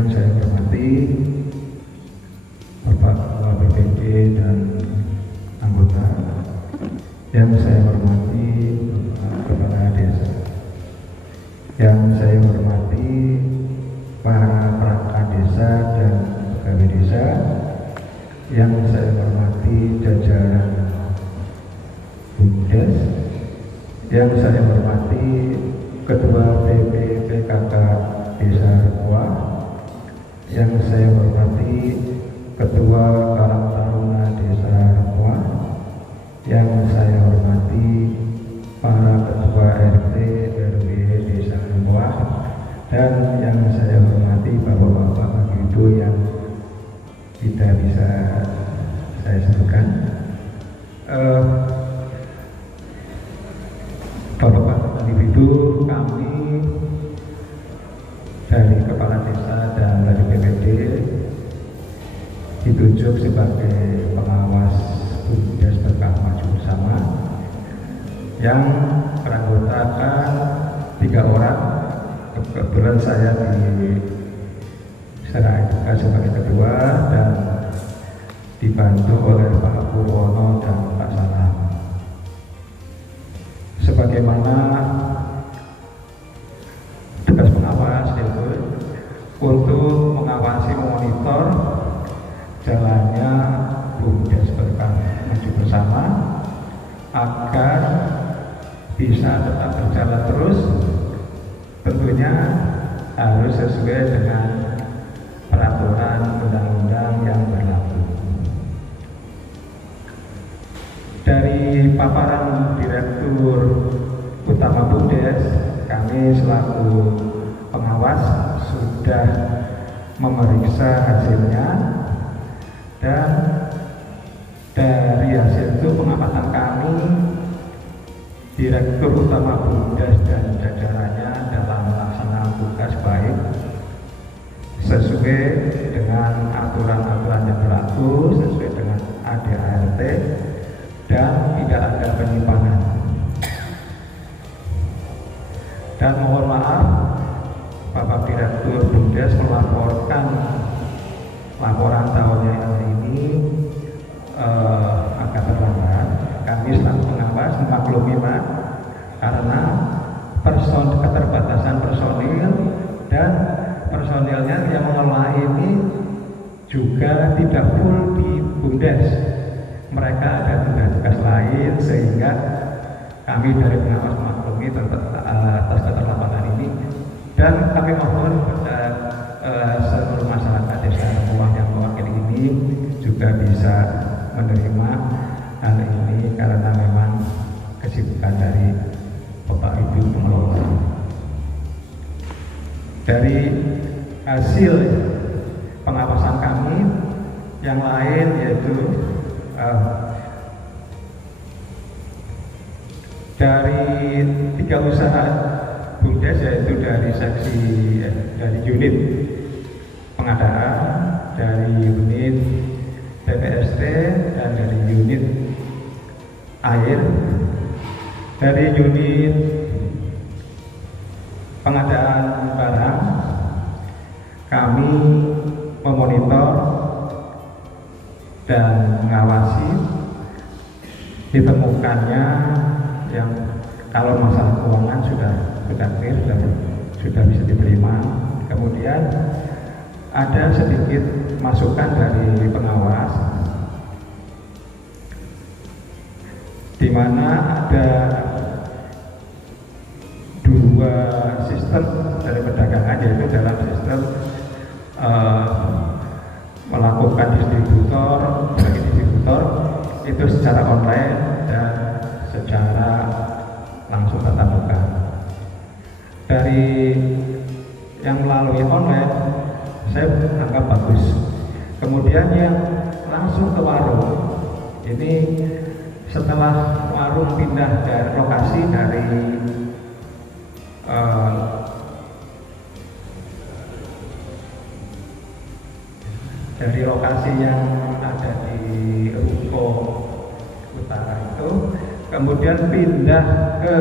Yang saya hormati Bapak Ketua BPD dan anggota, yang saya hormati Bapak Kepala Desa, yang saya hormati para perangkat desa dan pegawai desa, yang saya hormati jajaran BUMDes, yang saya hormati Ketua BPPKK Desa Repoa, yang saya hormati Ketua Karang Taruna Desa Repoa, yang saya hormati para Ketua RT RW Desa Repoa, dan yang saya hormati Bapak-bapak begitu yang tidak bisa saya sebutkan. Bapak-bapak individu, kami dari Kepala Desa dan dari BPD ditunjuk sebagai pengawas BUMDes Berkah Maju Bersama yang beranggotakan 3 orang. Kebetulan saya diserahkan sebagai ketua dan dibantu oleh Pak Purwono dan Pak Salam. Sebagaimana tugas pengawas yaitu untuk mengawasi, memonitor jalannya BUMDes Berkah Maju Bersama agar bisa tetap berjalan terus, tentunya harus sesuai dengan peraturan undang-undang yang berlaku. Dari paparan Direktur Utama BUMDes, kami selaku pengawas sudah memeriksa hasilnya, dan dari hasil itu pengamatan kami, Direktur Utama BUMDes dan jajarannya dalam melaksanakan tugas baik sesuai dengan aturan-aturan yang berlaku, sesuai dengan ADART, dan tidak ada penyimpangan. Dan mohon maaf, Bapak Direktur BUMDes melaporkan laporan tahunnya ini agak terlambat. Kami selaku pengawas memaklumi Pak, karena keterbatasan personil dan personilnya yang mengelola ini juga tidak full di BUMDes. Mereka ada tugas-tugas lain, sehingga kami dari pengawas memaklumi atas keterlambatan ini, dan kami mohon kepada seluruh masyarakat Desa Repoa yang mewakili ini juga bisa menerima hal ini karena memang kesibukan dari Bapak Ibu pengelola. Dari hasil pengawasan kami yang lain yaitu dari 3 usaha BUMDes, yaitu dari dari unit pengadaan, dari unit PPST, dan dari unit air. Dari unit pengadaan barang, kami memonitor dan mengawasi ditemukannya yang kalau masalah keuangan sudah clear, sudah bisa diterima. Kemudian ada sedikit masukan dari pengawas, di mana ada 2 sistem dari perdagangan, yaitu dalam sistem melakukan bagi distributor itu secara online dan secara langsung tatap muka. Dari yang melalui online saya anggap bagus. Kemudian yang langsung ke warung ini, setelah warung pindah dari lokasi dari lokasi yang ada di Ruko Utara itu, kemudian pindah ke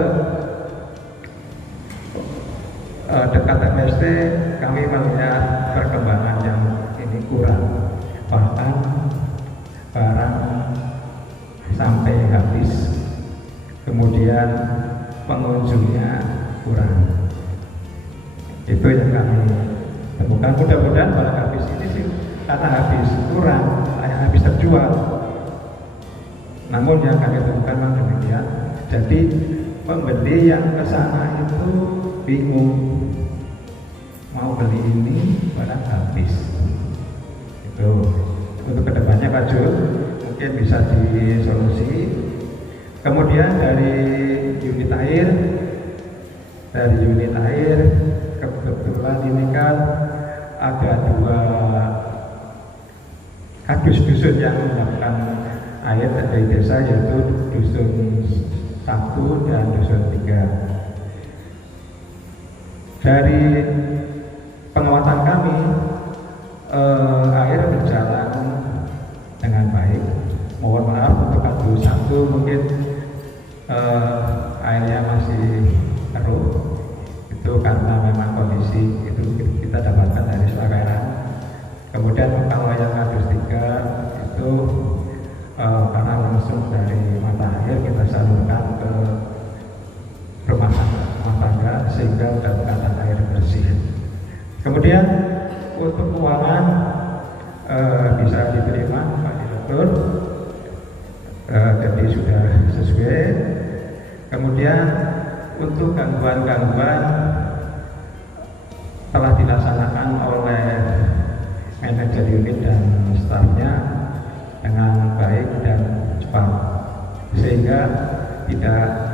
dekat TPST kami melihat perkembangan yang ini kurang, bahkan barang sampai habis, kemudian pengunjungnya kurang. Itu yang kami temukan. Mudah-mudahan barang habis ini sih karena habis kurang, habis terjual. Namun yang kami temukan memang demikian. Jadi pembeli yang ke sana itu bingung mau beli ini barang habis. Itu untuk kedepannya Pak Jul mungkin bisa disolusi. Kemudian dari unit air kebetulan ini kan ada 2 kardus dusun yang mendapatkan air dari desa, yaitu dusun 1 dan dusun 3. Dari pengamatan kami, air berjalan dengan baik. Mohon maaf untuk kardus 1 mungkin airnya masih keruh, itu karena memang kondisi itu kita dapatkan dari Selaweran. Kemudian kalau yang kardus 3 itu karena langsung dari mata air kita salurkan ke rumah tangga sehingga mendapatkan air bersih. Kemudian untuk keuangan bisa diterima Pak Direktur, jadi sudah sesuai. Kemudian untuk gangguan-gangguan telah dilaksanakan oleh manajer unit dan stafnya dengan baik dan cepat, sehingga tidak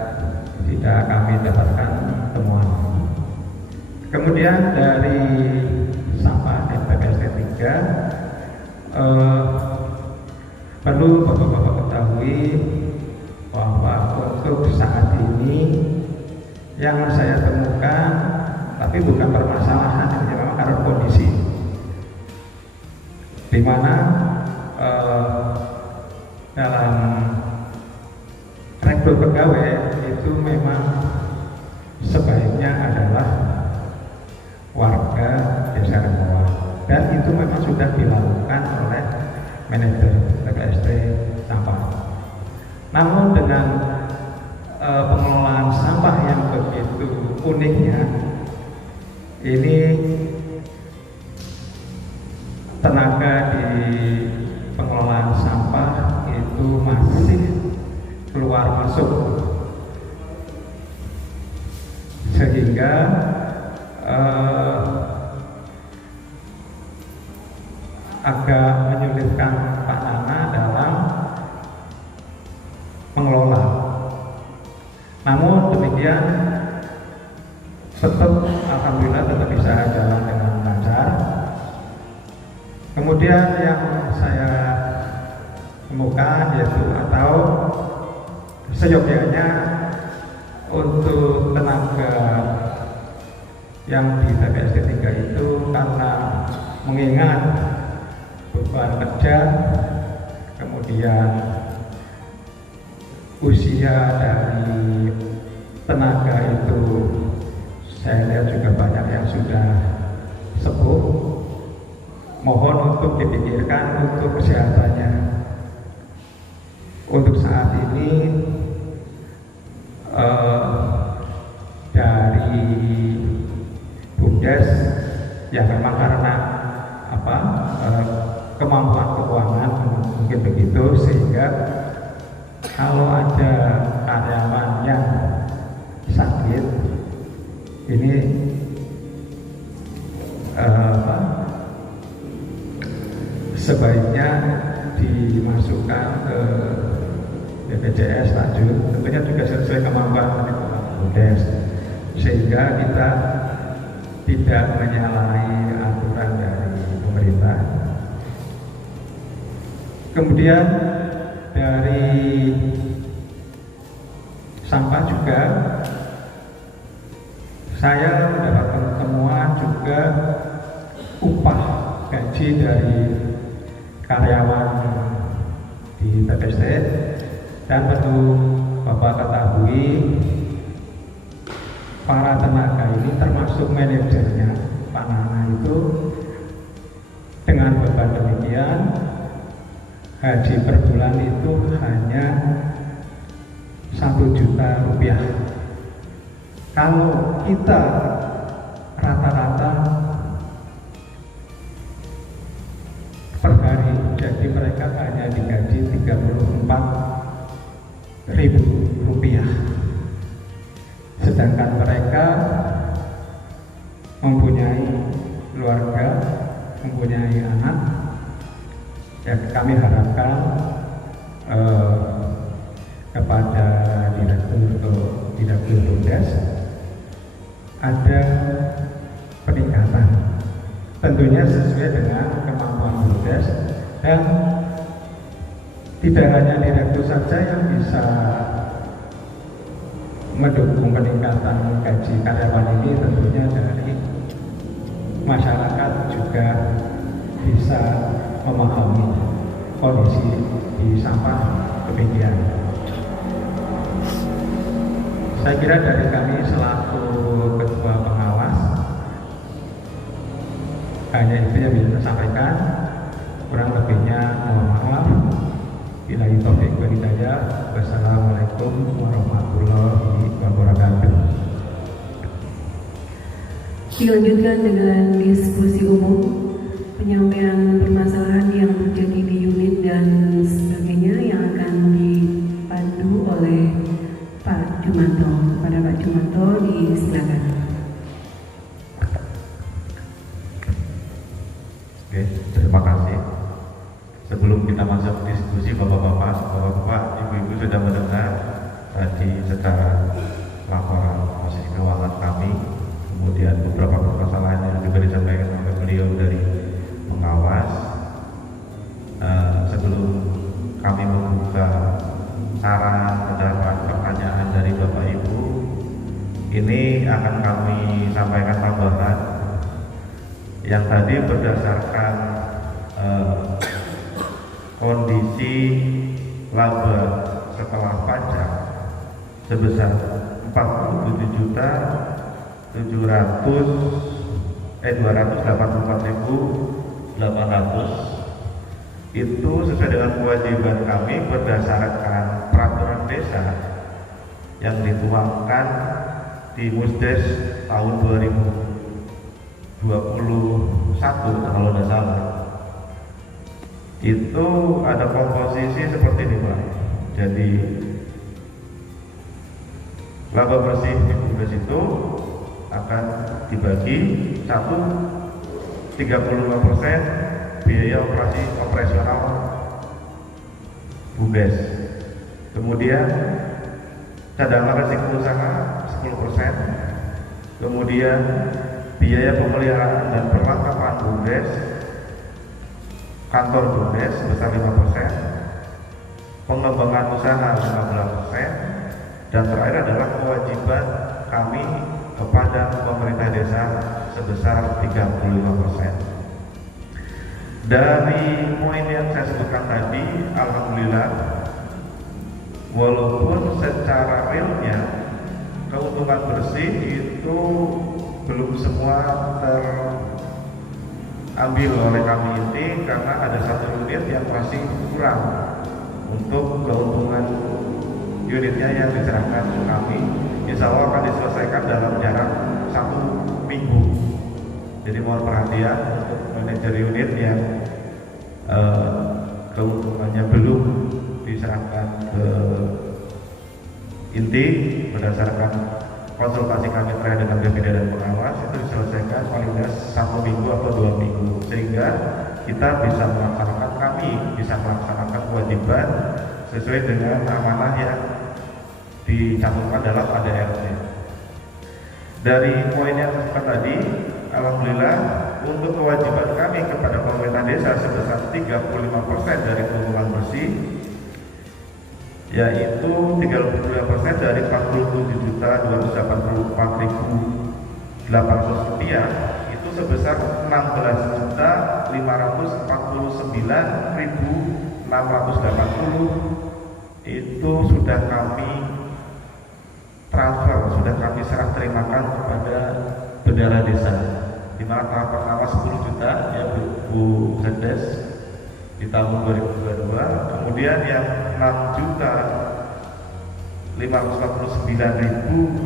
kami dapatkan temuan. Kemudian dari sampah TPST 3 perlu Bapak-Bapak ketahui bahwa untuk saat ini yang saya temukan, tapi bukan permasalahan, ini memang karena kondisi di mana dalam rekrut pegawai itu memang sebaiknya adalah warga desa Remboa, dan itu memang sudah dilakukan oleh manajer TPST sampah. Namun dengan pengelolaan sampah yang begitu uniknya, ini tenaga di pengelolaan sampah itu masih keluar masuk, sehingga agak menyulitkan Pak Nana dalam mengelola. Namun demikian tetap alhamdulillah tetap bisa jalan dengan lancar. Kemudian yang saya temukan yaitu atau seyogyanya untuk tenaga yang di TPST 3 itu, karena mengingat beban kerja, kemudian usia dari tenaga itu saya lihat juga banyak yang sudah sepuh. Mohon untuk dipikirkan untuk kesehatannya. Untuk saat ini dari BUMDes yang memang karena kemampuan keuangan mungkin begitu, sehingga kalau ada karyawan yang sakit ini sebaiknya dimasukkan ke BPJS lanjut, tentunya juga sesuai kemampuan BUMDes, sehingga kita tidak menyalahi aturan dari pemerintah. Kemudian dari sampah juga saya mendapatkan temuan juga upah gaji dari karyawan di TPST, dan perlu Bapak ketahui para tenaga ini termasuk manajernya Pak Nana itu dengan beban demikian haji per bulan itu hanya 1 juta rupiah. Kalau kita rata-rata per hari, jadi mereka hanya digaji 34.000 rupiah. Sedangkan mereka mempunyai keluarga, mempunyai anak. Ya, kami harapkan kepada direktur BUMDes ada peningkatan, tentunya sesuai dengan kemampuan BUMDes, dan tidak hanya direktur saja yang bisa mendukung peningkatan gaji karyawan ini, tentunya dari masyarakat juga bisa memahami kondisi di sampah demikian. Saya kira dari kami selaku ketua pengawas hanya itu yang bisa saya sampaikan. Kurang lebihnya mohon maaf. Billahi taufiq wal hidayah. Wassalamualaikum warahmatullahi wabarakatuh. Dilanjutkan dengan diskusi umum, penyampaian permasalahan yang terjadi di unit dan sebagainya yang akan dipandu oleh Pak Jumanto. Pada Pak Jumanto disilakan. Oke, terima kasih. Sebelum kita masuk diskusi, Bapak-bapak, Ibu-ibu sudah mendengar tadi secara laporan posisi keuangan kami, kemudian beberapa permasalahan yang juga disampaikan oleh beliau dari pengawas. Sebelum kami membuka saran, pendapat, pertanyaan dari Bapak Ibu, ini akan kami sampaikan tambahan yang tadi berdasarkan kondisi laba setelah pajak sebesar 284.800 itu sesuai dengan kewajiban kami berdasarkan peraturan desa yang dituangkan di Musdes tahun 2021 kalau tidak salah. Itu ada komposisi seperti ini Pak. Jadi laba bersih di Musdes itu akan dibagi 35% biaya operasional BUMDes, kemudian cadangan resiko usaha 10%, kemudian biaya pemeliharaan dan perlengkapan BUMDes kantor BUMDes sebesar 5%, pengembangan usaha 15%, dan terakhir adalah kewajiban kami kepada pemerintah desa sebesar 35%. Dari poin yang saya sebutkan tadi, alhamdulillah, walaupun secara realnya keuntungan bersih itu belum semua terambil oleh kami ini, karena ada satu unit yang masih kurang untuk keuntungan unitnya yang diserahkan ke kami. Insya Allah akan diselesaikan dalam jarak 1 minggu. Jadi mohon perhatian untuk manajer unit yang keuntungannya belum diserahkan ke inti berdasarkan konsultasi kami terakhir dengan BPD dan pengawas, itu diselesaikan paling tidak 1 minggu atau 2 minggu, sehingga kita bisa melaksanakan kewajiban sesuai dengan amanah yang dicantumkan dalam ADRT. Dari poin yang saya sebutkan tadi, alhamdulillah untuk kewajiban kami kepada pemerintah desa sebesar 35% dari keuntungan bersih, yaitu 32% dari 47.284.800 rupiah, itu sebesar 16.549.680 itu sudah kami transfer, sudah kami serah terimakan kepada bendara desa, di mana tahap pertama 10 juta ya Bu Sekdes di tahun 2022, kemudian yang 6 juta 549.680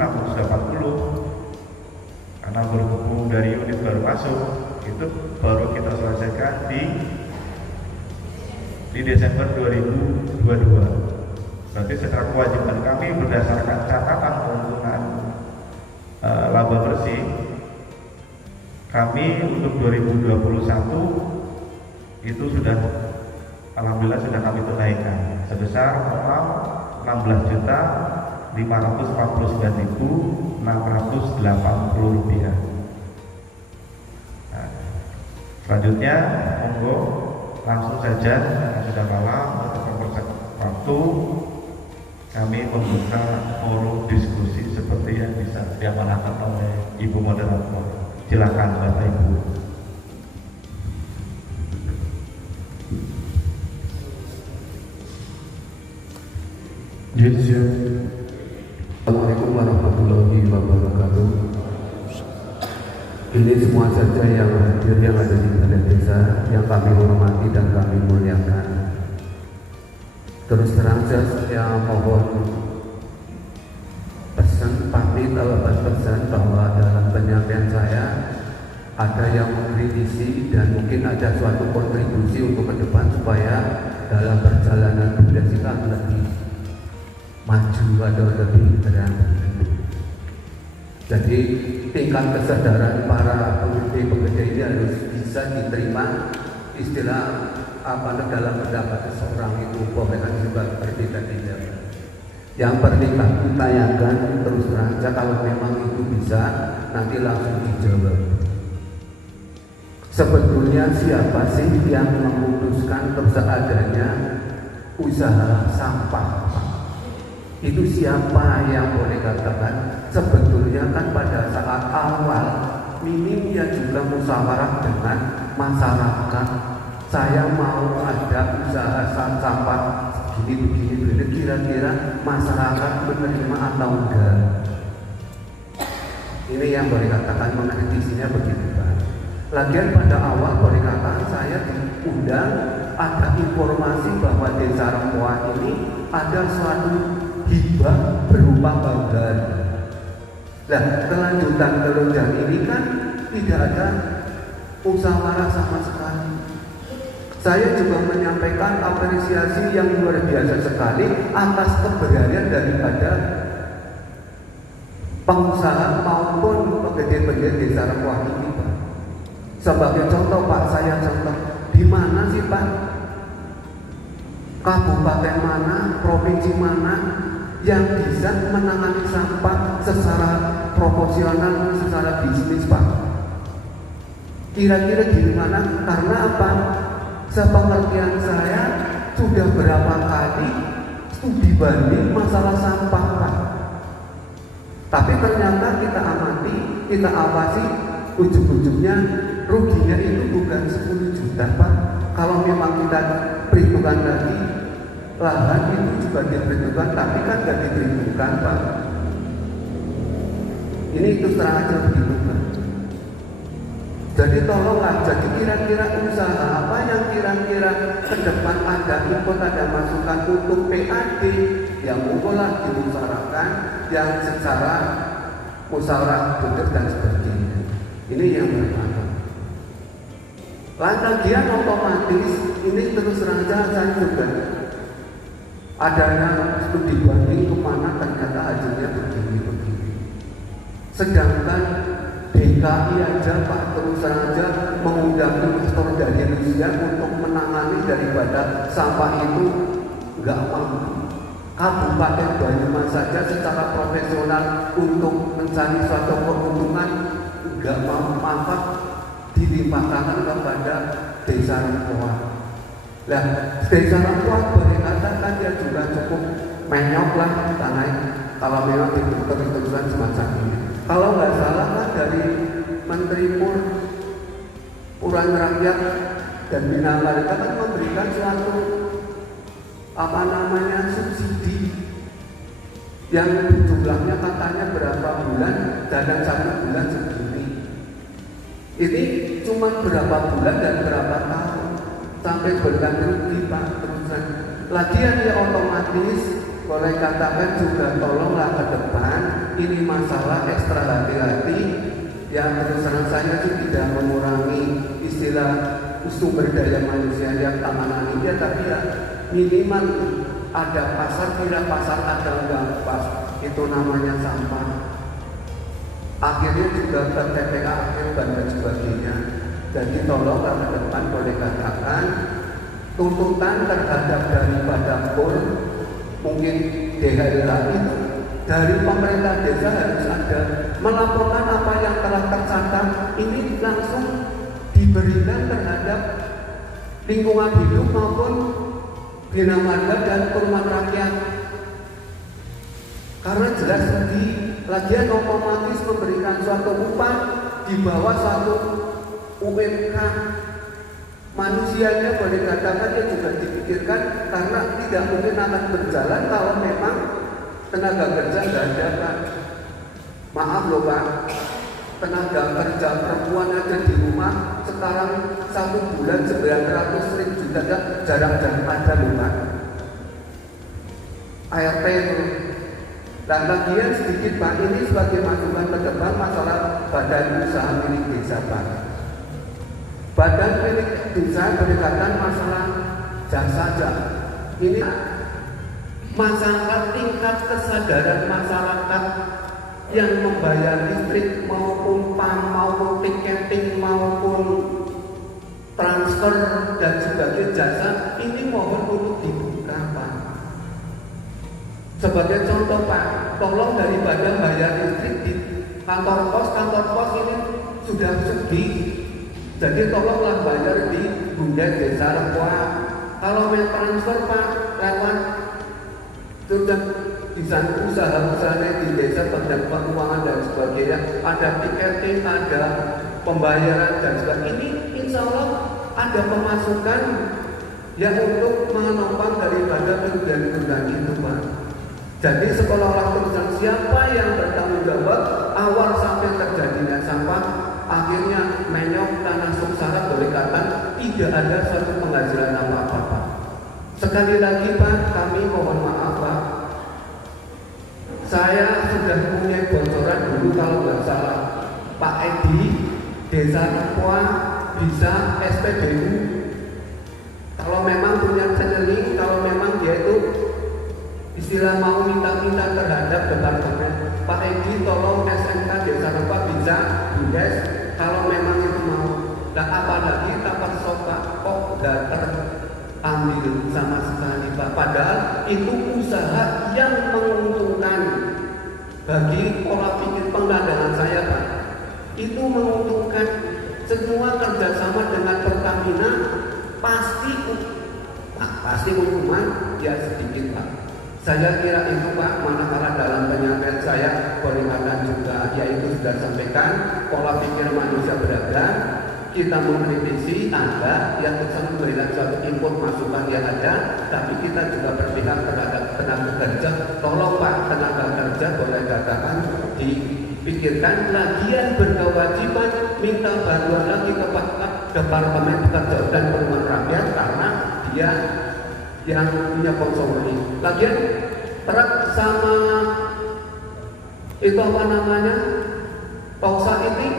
karena berhubung dari unit baru masuk, itu baru kita selesaikan di Desember 2022. Berarti secara kewajiban kami berdasarkan catatan keuntungan laba bersih kami untuk 2021 itu sudah alhamdulillah sudah kami tunaikan sebesar total 16.549.680 rupiah. Nah, selanjutnya monggo langsung saja karena sudah malam untuk mempercepat waktu kami membuka forum diskusi seperti yang bisa diamanahkan oleh Ibu Moderator. Silakan Bapak Ibu. Assalamualaikum warahmatullahi wabarakatuh. Ini semua saja yang hadir yang ada di Balai Desa yang kami hormati dan kami muliakan. Terus terang saya mohon pamit pesan bahwa dalam penyampaian saya ada yang mengkritisi dan mungkin ada suatu kontribusi untuk ke depan supaya dalam perjalanan budaya kita lebih maju atau lebih terang. Jadi tingkat kesadaran para penggede ini harus bisa diterima istilah dalam pendapat seseorang itu boleh juga berbeda-beda. Yang penting kami tanyakan terus terang kalau memang itu bisa nanti langsung dijawab. Sebetulnya siapa sih yang memutuskan terseadanya usaha sampah? Itu siapa yang boleh katakan? Sebetulnya kan pada saat awal minimnya juga musyawarah dengan masyarakat. Saya mau ada usaha sampah begini, kira-kira masyarakat menerima atau enggak? Ini yang boleh katakan mengkritisinya begitu Pak. Lagian pada awal boleh katakan saya diundang ada informasi bahwa Desa Rempoa ini ada suatu hibah berupa banggar. Nah, kelanjutan kelonjang ini kan tidak ada musyawarah sama sekali. Saya juga menyampaikan apresiasi yang luar biasa sekali atas keberanian daripada pengusaha maupun penggede-penggede Desa Rempoa ini Pak. Sebagai contoh Pak, saya contoh di mana sih Pak? Kabupaten mana, provinsi mana yang bisa menangani sampah secara proporsional, secara bisnis Pak? Kira-kira di mana? Karena apa? Sepengertian saya sudah berapa kali studi banding masalah sampah Pak. Tapi ternyata kita amati, kita awasi, ujung-ujungnya ruginya itu bukan 10 juta Pak. Kalau memang kita perhitungan lagi, lahan itu juga diperhitungkan, tapi kan tidak diperhitungkan Pak. Ini itu terang aja begitu Pak. Jadi tolonglah, jadi kira-kira usaha apa yang kira-kira ke depan ada input, ada masukan untuk PAD yang mungkinlah dimusyawarahkan yang secara musyawarah putus dan sebagainya. Ini yang pertama. Lagian otomatis ini terus saja saya juga adanya studi banding kemana ternyata hasilnya begini-begini. Sedangkan DKI aja Pak terus saja mengundang investor dari Rusia untuk menangani daripada sampah itu nggak mampu. Kabupaten Banyumas saja secara profesional untuk mencari suatu keuntungan nggak mampu dilimpahkan kepada Desa Rempoa. Nah, Desa Rempoa boleh katakan dia juga cukup menyok lah karena kalau memang terus-terusan semacam ini. Kalau nggak salah kan dari Menteri Urusan Rakyat dan Bina Marga kan memberikan suatu subsidi yang jumlahnya katanya berapa bulan, dalam 1 bulan segini. Ini cuma berapa bulan dan berapa tahun sampai berganti Pak terusan. Lagian ya otomatis boleh katakan juga tolonglah ke depan ini masalah ekstra hati-hati. Yang terus terang saya sih tidak mengurangi istilah sumber daya manusia yang tangan dia, tapi ya minimal ada pasar, kira pasar ada nggak pas, itu namanya sampah. Akhirnya juga ke TPA akhir dan sebagainya. Jadi tolong ke depan boleh katakan tuntutan terhadap daripada pur mungkin DHLA itu dari pemerintah desa harus ada melaporkan apa yang telah tercatat, ini langsung diberikan terhadap lingkungan hidup maupun bina marga dan perumahan rakyat. Karena jelas tadi lagian otomatis memberikan suatu upah di bawah satu UMK. Manusianya boleh katakan ya juga dipikirkan karena tidak mungkin akan berjalan kalau memang tenaga kerja nggak ada Pak. Maaf loh Pak, tenaga kerja perempuan aja di rumah sekarang 1 bulan 900 juta jarang-jarang ada loh Pak. ART itu. Dan lagian sedikit Pak, ini sebagai masukan ke depan masalah badan usaha milik desa Pak. Badan milik desa berdekatan masalah jasa. Ini masalah tingkat kesadaran masyarakat yang membayar listrik maupun PAM maupun tiketing maupun transfer dan sebagainya jasa ini mohon untuk dibuka Pak. Sebagai contoh Pak, tolong daripada bayar listrik di kantor pos ini sudah sepi. Jadi tolonglah bayar di Bumdes Desa Rempua. Kalau mau transfer Pak lewat sudah di sana usaha-usahanya di desa badan keuangan dan sebagainya, ada tiketing, ada pembayaran dan sebagainya. Ini insya Allah ada pemasukan yang untuk menopang daripada kerugian itu Pak. Jadi sekolah terusan siapa yang bertanggung jawab awal sampai terjadinya sampah, akhirnya menyok tanah sengsara boleh kata tidak ada suatu penghasilan apa-apa Pak. Sekali lagi Pak, kami mohon maaf Pak. Saya sudah punya bocoran dulu kalau nggak salah Pak Edi Desa Rempua bisa SPBU. Kalau memang punya channeling, kalau memang dia itu istilah mau minta-minta terhadap departemen Pak Edi tolong SMK Desa Rempua bisa Bumdes kalau memang itu mau. Dan apalagi dapat sofa kok nggak terambil sama sekali Pak. Padahal itu usaha yang menguntungkan bagi pola pikir pengadangan saya Pak. Itu menguntungkan. Semua kerjasama dengan Pertamina pasti hukuman ya sedikit Pak. Saya kira itu Pak, manakala dalam penyampaian saya peringatan juga yaitu sudah sampaikan pola pikir manusia beragam. Kita mengkritisi Anda yang bisa memberikan suatu input masukan yang ada, tapi kita juga berpihak terhadap tenaga kerja. Tolong Pak, tenaga kerja boleh katakan dipikirkan lagian berkewajiban minta bantuan lagi kepada Departemen Pekerjaan dan Perumahan Rakyat karena dia yang punya konsumsi. Lagian truk sama itu apa namanya Tausa ini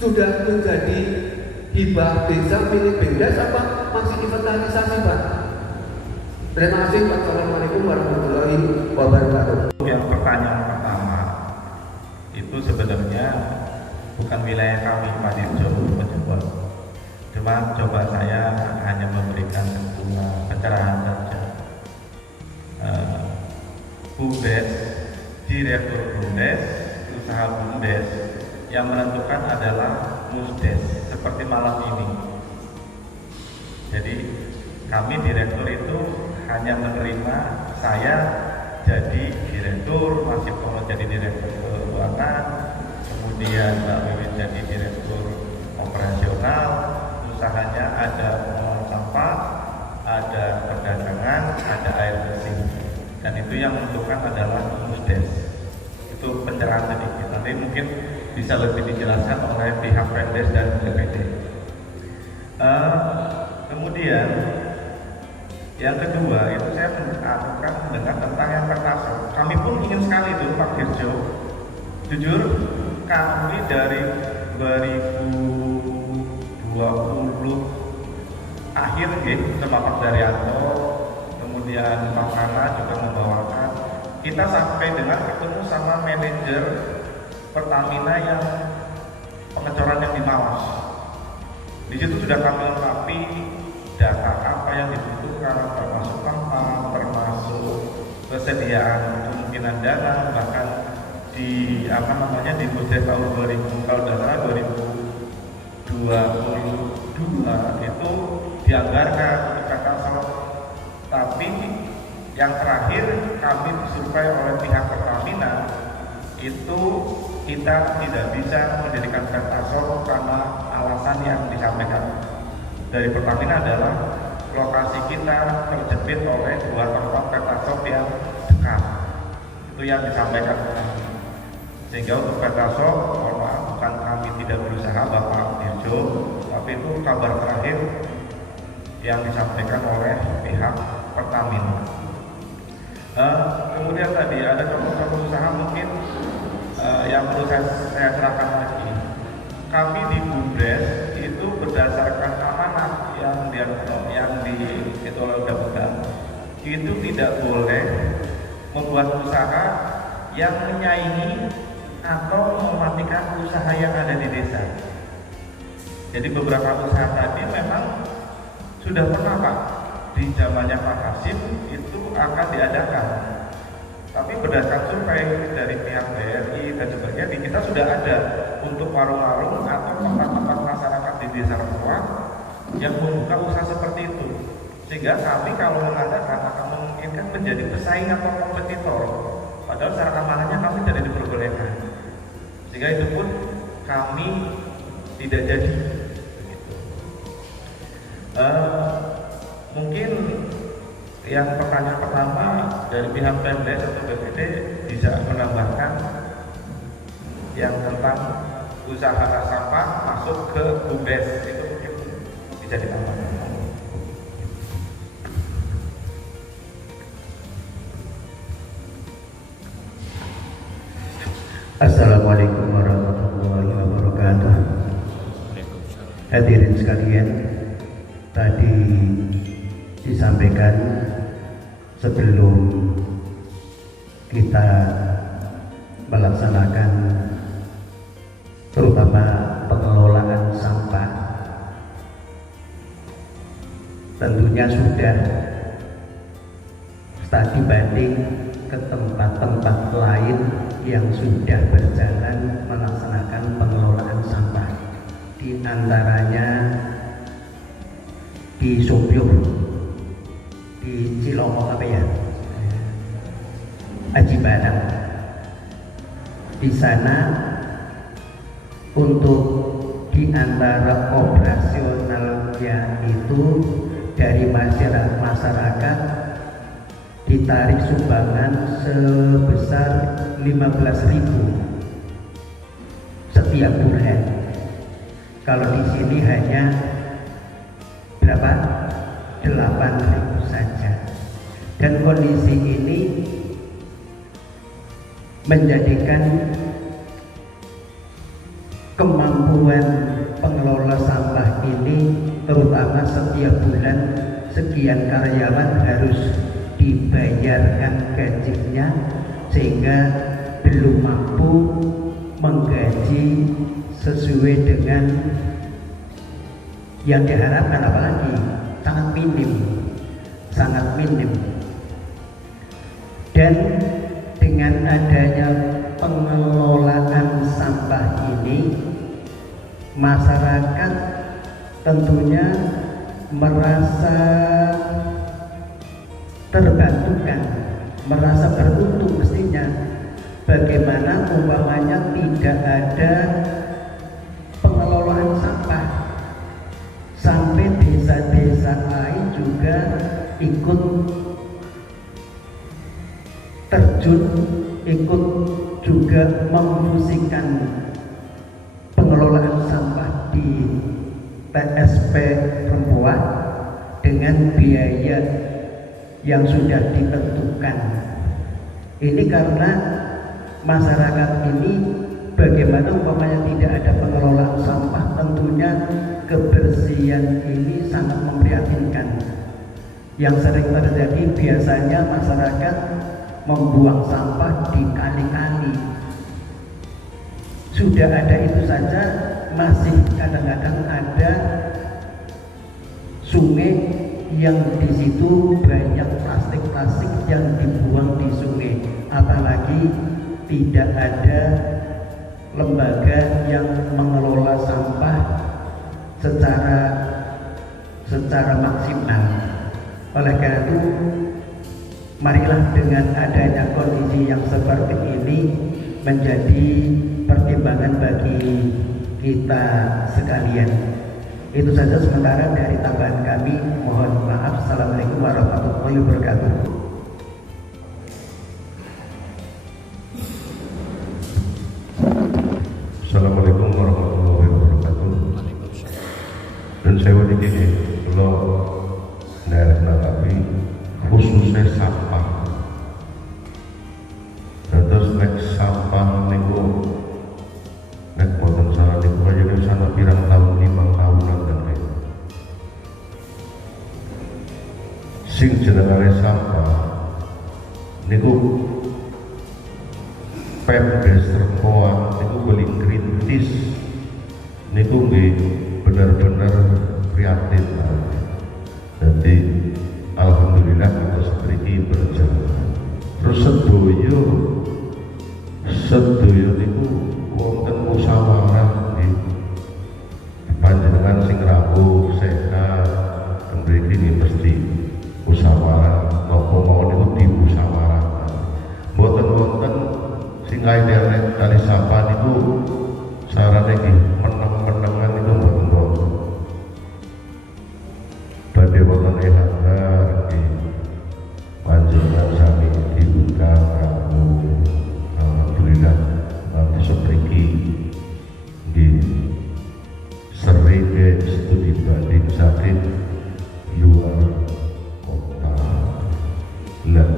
sudah menjadi hibah desa milik Bumdes apa masih inventarisasi Pak? Terima kasih Pak. Assalamualaikum warahmatullahi wabarakatuh. Yang pertanyaan pertama itu sebenarnya bukan wilayah kami Pak Dirjo menjawab. Cuma coba saya hanya memberikan pencerahan saja. Bumdes, Direktur Bumdes, usaha Bumdes yang menentukan adalah Musdes seperti malam ini. Jadi kami direktur itu hanya menerima saya jadi direktur, Mas Cipto jadi direktur keuangan, kemudian Mbak Wiwin jadi direktur operasional, usahanya ada pengelolaan sampah, ada perdagangan, ada air bersih. dan itu yang menentukan adalah Musdes. Itu pencerahan sedikit, nanti mungkin bisa lebih dijelaskan oleh pihak Pendes dan BPD. Kemudian yang kedua itu saya akan mendengar tentang yang Pertasok. Kami pun ingin sekali itu Pak Dirjo. Jujur kami dari 2020 akhir sama Pak Daryanto, kemudian Pak Kana juga membawakan, kita sampai dengan ketemu sama manajer Pertamina yang pengecoran yang di Maros. Di situ sudah kami lengkapi data apa yang dibutuhkan, termasuk tempat, termasuk kesediaan kemungkinan dana, bahkan di di budget tahun 2022 itu dianggarkan untuk Pertasok. Tapi yang terakhir kami disurvei oleh pihak Pertamina itu kita tidak bisa mendirikan Pertasok karena alasan yang disampaikan dari Pertamina adalah lokasi kita terjepit oleh dua tempat Pertasok yang dekat. Itu yang disampaikan. Sehingga untuk Pertasok, bukan kami tidak berusaha Bapak Dirjo, tapi itu kabar terakhir yang disampaikan oleh pihak Pertamina. Kemudian tadi ada contoh-contoh usaha mungkin yang perlu saya serahkan lagi. Kami di Bumdes itu berdasarkan amanah yang itu oleh undang-undang itu tidak boleh membuat usaha yang menyaingi atau mematikan usaha yang ada di desa. Jadi beberapa usaha tadi memang sudah pernah Pak di zamannya Pak Hasim itu akan diadakan. Tapi berdasarkan survei dari pihak BRI dan sebagainya, kita sudah ada untuk warung-warung atau tempat-tempat masyarakat di desa terluar yang membuka usaha seperti itu. Sehingga kami kalau mengadakan akan memungkinkan menjadi pesaing atau kompetitor. Padahal secara amanahnya kami tidak diperbolehkan. Sehingga itu pun kami tidak jadi. Mungkin yang pertanyaan pertama dari pihak Pendes atau BPD bisa menambahkan yang tentang usaha sampah masuk ke Bumdes, itu mungkin bisa ditambahkan. Assalamualaikum warahmatullahi wabarakatuh. Hadirin sekalian, tadi disampaikan sebelum kita melaksanakan terutama pengelolaan sampah, tentunya sudah studi banding ke tempat-tempat lain yang sudah berjalan melaksanakan pengelolaan sampah, di antaranya di Sobyok, di Cilongok Aji Barang. Di sana untuk di antara operasionalnya itu dari masyarakat ditarik sumbangan sebesar 15.000 setiap bulan. Kalau di sini hanya berapa? 8.000 saja. Dan kondisi ini menjadikan kemampuan pengelola sampah ini, terutama setiap bulan sekian karyawan harus dibayarkan gajinya, sehingga belum mampu menggaji sesuai dengan yang diharapkan, apalagi sangat minim. Dan dengan adanya pengelolaan sampah ini, masyarakat tentunya merasa terbantukan, merasa beruntung mestinya. Bagaimana umpamanya tidak ada pengelolaan sampah, sampai desa-desa lain juga ikut terjun ikut juga memfungsikan pengelolaan sampah di TSP Rempoa dengan biaya yang sudah ditentukan. Ini karena masyarakat ini bagaimana umpamanya tidak ada pengelolaan sampah, tentunya kebersihan ini sangat memprihatinkan. Yang sering terjadi biasanya masyarakat membuang sampah di kali-kali. Sudah ada itu saja, masih kadang-kadang ada sungai yang di situ banyak plastik-plastik yang dibuang di sungai. Apalagi tidak ada lembaga yang mengelola sampah secara maksimal. Oleh karena itu, marilah dengan adanya kondisi yang seperti ini menjadi pertimbangan bagi kita sekalian. Itu saja sementara dari tambahan kami. Mohon maaf. Assalamualaikum warahmatullahi wabarakatuh. Assalamualaikum warahmatullahi wabarakatuh. Dan saya ini kalau daerah Nanggapi khususnya sampah. Dan terus nek sampah niku nek boten salah niku kaya sana pirang tahun 5 tahunan dan lain. Sing jenengane sampah niku Pemdes Rempoa niku paling kritis niku nggih benar-benar prihatin. Jadi alhamdulillah kita seperti berjalan. Terus sedoyo niku wonten musyawarah nggih. Panjenengan sing rawuh sehat mriki nggih mesti musyawarah napa mawon niku dimusyawarahkan. Mboten wonten sing kaya kali sapa niku sarane nggih meneng-menengan niku mboten wonten. Badhe wonten elanggar nggih panjenengan sami diundang rawuh. Alhamdulillah nanti seperti nggih serege studi banding saking luar kota. Lah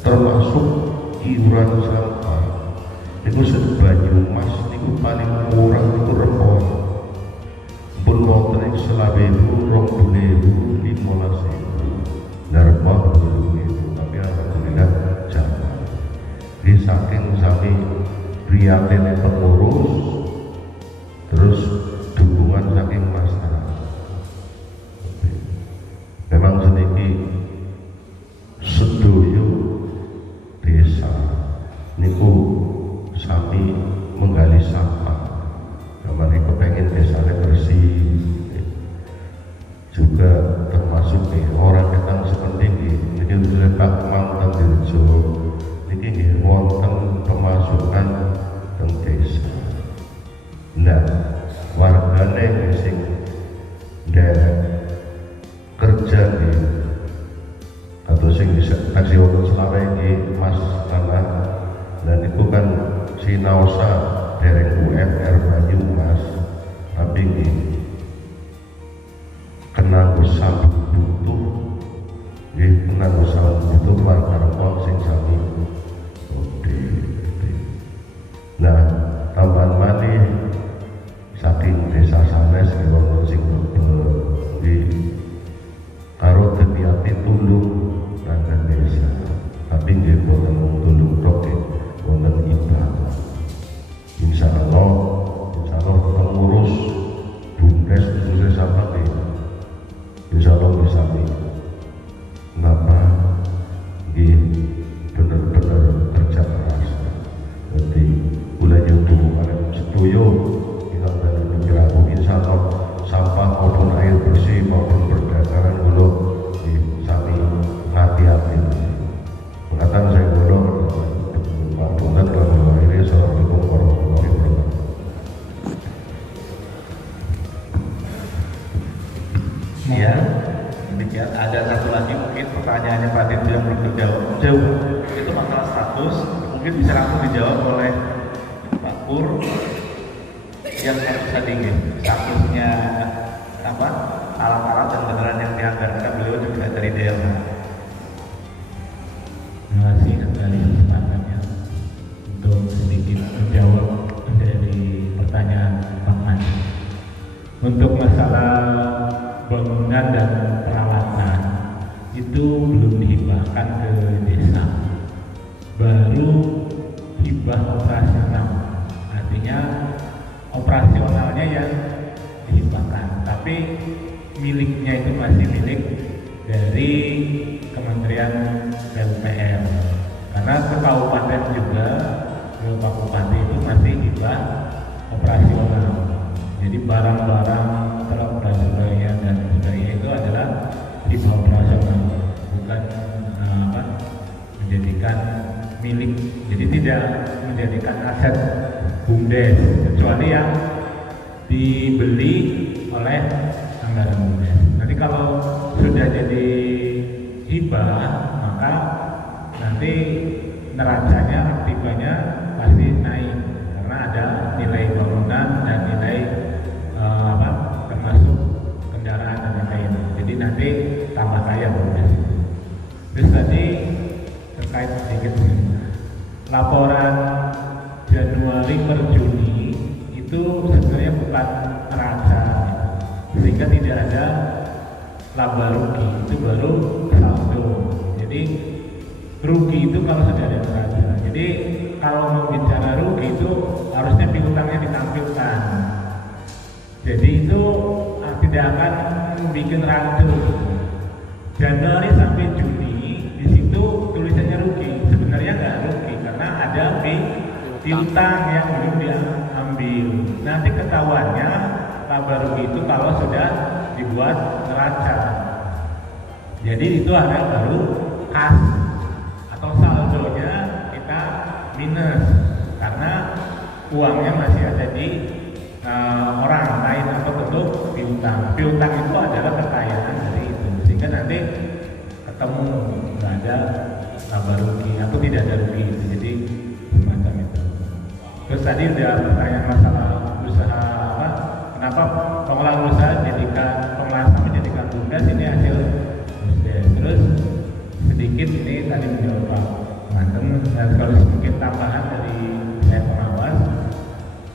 termasuk iuran sampah niku Banyumas niku paling murah niku Rempoa. Pun wonten ing 2015 Narma itu, tapi alhamdulillah jangan. Di saking sami prihatinnya pengurus, terus dukungan saking masyarakat. Memang sedikit sedoyo desa niku sami menggali sampah. Kemarin kepengen desanya bersih. Juga termasuk nih orang datang sepenting ini lebak mantan dirjo ini wonten pemasukan ke desa. Nah wargane sing derek kerja nih atau sing bisa taksi wonten selama ini Mas Nana dan itu kan sinaosa derek UMR Banyumas tapi ini kena usah butuh, kena usah butuh warga sing sami. Nah, tambahan malih saking desa sanes wonten sing di karo tepiati tulung nanggan desa. Tapi nggih boten tulung tok wonten ibadah. Insyaallah pengurus Bumdes khususnya sampah insyaallah bisa nih. Kenapa? Benar-benar kerja keras. Jadi mulai hubungan setuju hilang dari pikiranku. Insyaallah sampah maupun air bersih maupun perdagangan dulu sami hati-hati. Mengatakan saya dulu Pak Bungan kalau ini Assalamualaikum warahmatullahi wabarakatuh. Ya, Demikian. Ada satu lagi mungkin pertanyaannya Pak Dirjen yang belum terjawab jauh, itu masalah status, mungkin bisa langsung dijawab oleh Pak Pur yang harus dingin statusnya apa, alat-alat dan kendaraan yang dianggarkan, beliau juga dari daerah. Terima kasih dari kesempatannya untuk sedikit menjawab dari pertanyaan Pak Mas. Untuk masalah bangunan dan peralatan itu belum dihibahkan ke desa, baru hibah operasional, artinya operasionalnya yang dihibahkan, tapi miliknya itu masih milik dari Kementerian PUPR, karena ke kabupaten juga, ke kabupaten itu masih hibah operasional. Jadi barang-barang truk dan sebagainya itu adalah hibah operasional, bukan menjadikan milik. Jadi tidak menjadikan aset BUMDes, kecuali yang dibeli oleh anggaran BUMDes. Nanti kalau sudah jadi hibah, maka nanti neracanya, aktifanya pasti naik karena ada nilai bangunan dan nilai termasuk kendaraan dan lain-lain. Jadi nanti tambah kaya BUMDes. Terus tadi terkait sedikit laporan Januari per Juni itu sebenarnya bukan neraca, sehingga tidak ada laba rugi, itu baru saldo. Jadi rugi itu kalau sudah ada neraca. Jadi kalau mau bicara rugi itu harusnya piutangnya ditampilkan. Jadi itu tidak akan bikin rancu. Januari sampai Juni di situ tulisannya rugi, sebenarnya nggak rugi karena ada piutang yang belum diambil. Nanti ketahuannya laba rugi itu kalau sudah dibuat neraca. Jadi itu ada baru kas atau saldonya kita minus karena uangnya masih ada di orang lain atau bentuk piutang. Piutang itu adalah kekayaan dari itu, sehingga nanti ketemu nggak ada laba rugi atau tidak ada rugi itu. Jadi semacam itu. Terus tadi udah pertanyaan masalah usaha apa? Kenapa pengelola usaha menjadikan BUMDes ini hasil BUMDes. Terus sedikit ini tadi menjawab Pak Mantem, dan kalau sedikit tambahan dari saya pengawas.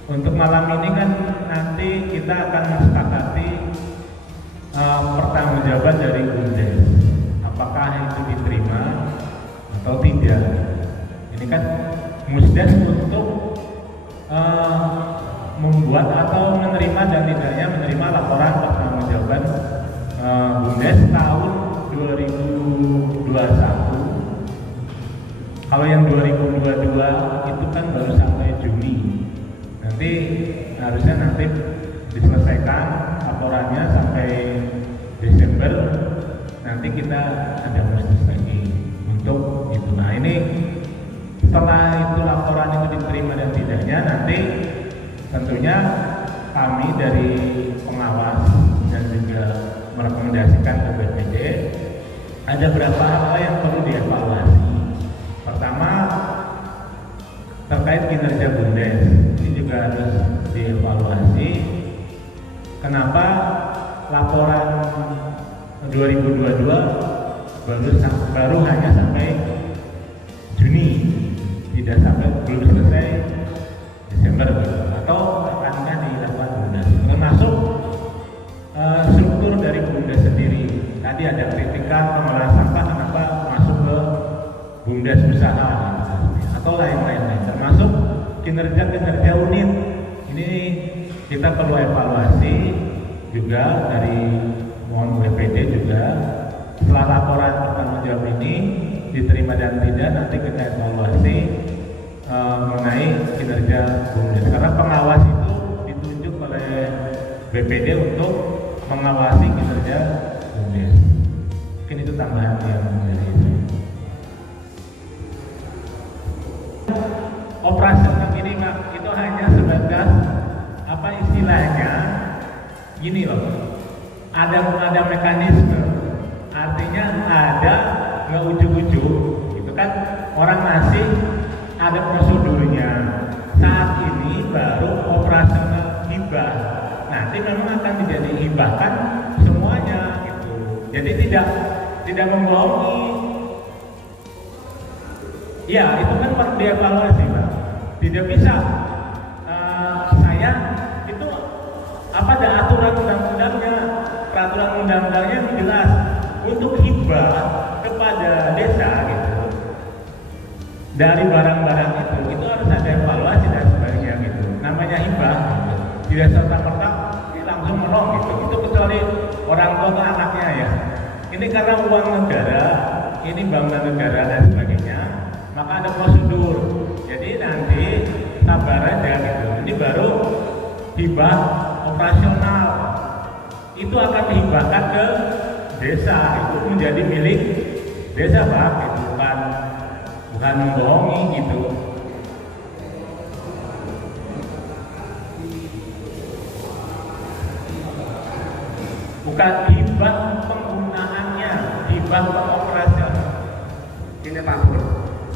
Untuk malam ini kan nanti kita akan mensepakati pertanggungjawaban dari BUMDes, apakah itu diterima atau tidak. Ini kan BUMDes untuk membuat atau menerima dan tidaknya menerima laporan pertanggungjawaban BUMDes tahun 2021. Kalau yang 2022 itu kan baru sampai Juni. Nanti harusnya diselesaikan laporannya sampai Desember. Nanti kita ada proses lagi untuk itu. Nah ini setelah itu laporan itu diterima dan tidaknya, nanti tentunya kami dari pengawas dan juga merekomendasikan ke BPD ada beberapa hal yang perlu dievaluasi. Pertama, terkait kinerja BUMDes ini juga harus dievaluasi. Kenapa laporan 2022 baru hanya sampai Juni, tidak sampai, belum selesai Desember atau akankah dilakukan BUMDes, termasuk struktur dari BUMDes sendiri. Tadi ada kritikan pengelolaan sampah kenapa masuk ke BUMDes usaha atau lain-lain, termasuk kinerja unit. Ini kita perlu evaluasi juga dari BPD juga. Setelah laporan pertanggungjawab ini diterima dan tidak, nanti kita evaluasi mengenai kinerja BUMDes, karena pengawas itu ditunjuk oleh BPD untuk mengawasi kinerja BUMDes. Mungkin itu tambahan yang dari itu. Operasional ini Pak, itu hanya sebatas apa istilahnya gini loh, ada mekanisme artinya ada nggak ujuk-ujuk, itu kan orang ngasih ada prosedurnya. Saat ini baru operasional hibah, nanti memang akan hibahkan semuanya gitu. Jadi tidak membohongi. Ya itu kan perlu dievaluasi, Pak. Tidak bisa saya itu apa ada aturan undang-undangnya, peraturan undang-undangnya jelas untuk hibah kepada desa gitu. Dari barang-barang itu harus ada evaluasi dan sebagainya gitu. Namanya hibah, gitu. Tidak serta-merta langsung menolong gitu. Itu kecuali orang tua ke anaknya ya. Ini karena uang negara, ini bangunan negara dan sebagainya, maka ada prosedur. Jadi nanti sabar aja gitu. Ini baru hibah operasional. Itu akan dihibahkan ke desa, itu menjadi milik desa, Pak. Itu bukan membohongi gitu. Bukan hibah penggunaannya, hibah pengoperasional. Ini Pak Pur,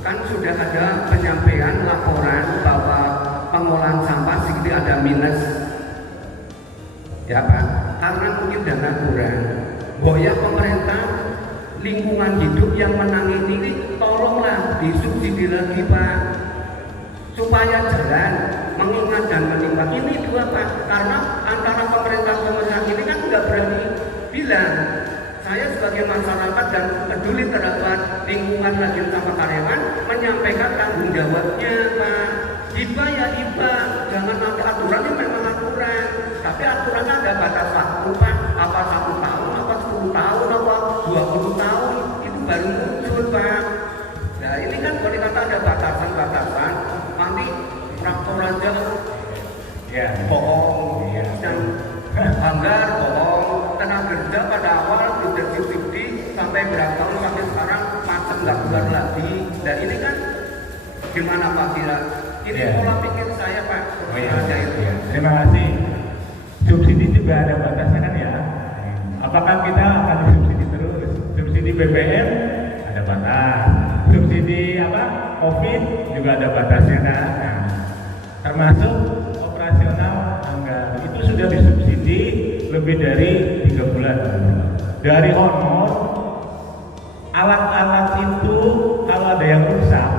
kan sudah ada penyampaian laporan bahwa pengolahan sampah sedikit ada minus, ya Pak, karena mungkin dana kurang. Boya pemerintah lingkungan hidup yang menangani ini tolonglah disubsidi lagi Pak, supaya jalan mengingat dan menimbang ini dua Pak, karena antara pemerintah ini kan nggak berani bilang saya sebagai masyarakat dan peduli terhadap lingkungan lagi sama karyawan menyampaikan tanggung jawabnya Pak. Hibah ya hibah, jangan ada aturan yang memang aturan, tapi aturannya ada batas waktu Pak, apa 1 tahun, apa 10 tahun, apa 20 tahun, itu baru muncul Pak. Nah ini kan boleh kata ada batasan-batasan, nanti traktor aja ya bohong, ya. yang anggar bohong, tenaga kerja pada awal sudah subsidi sampai berapa tahun sampai sekarang macam nggak keluar lagi. Dan ini kan gimana Pak kira? Ini pola pikir saya Pak. Oh iya, ya. Terima kasih. Subsidi juga ada batasnya kan ya. Apakah kita akan subsidi terus? Subsidi BBM ada batas. Subsidi COVID juga ada batasnya kan. Nah, termasuk operasional anggaran itu sudah disubsidi lebih dari 3 bulan. Dari honor alat-alat itu kalau ada yang rusak,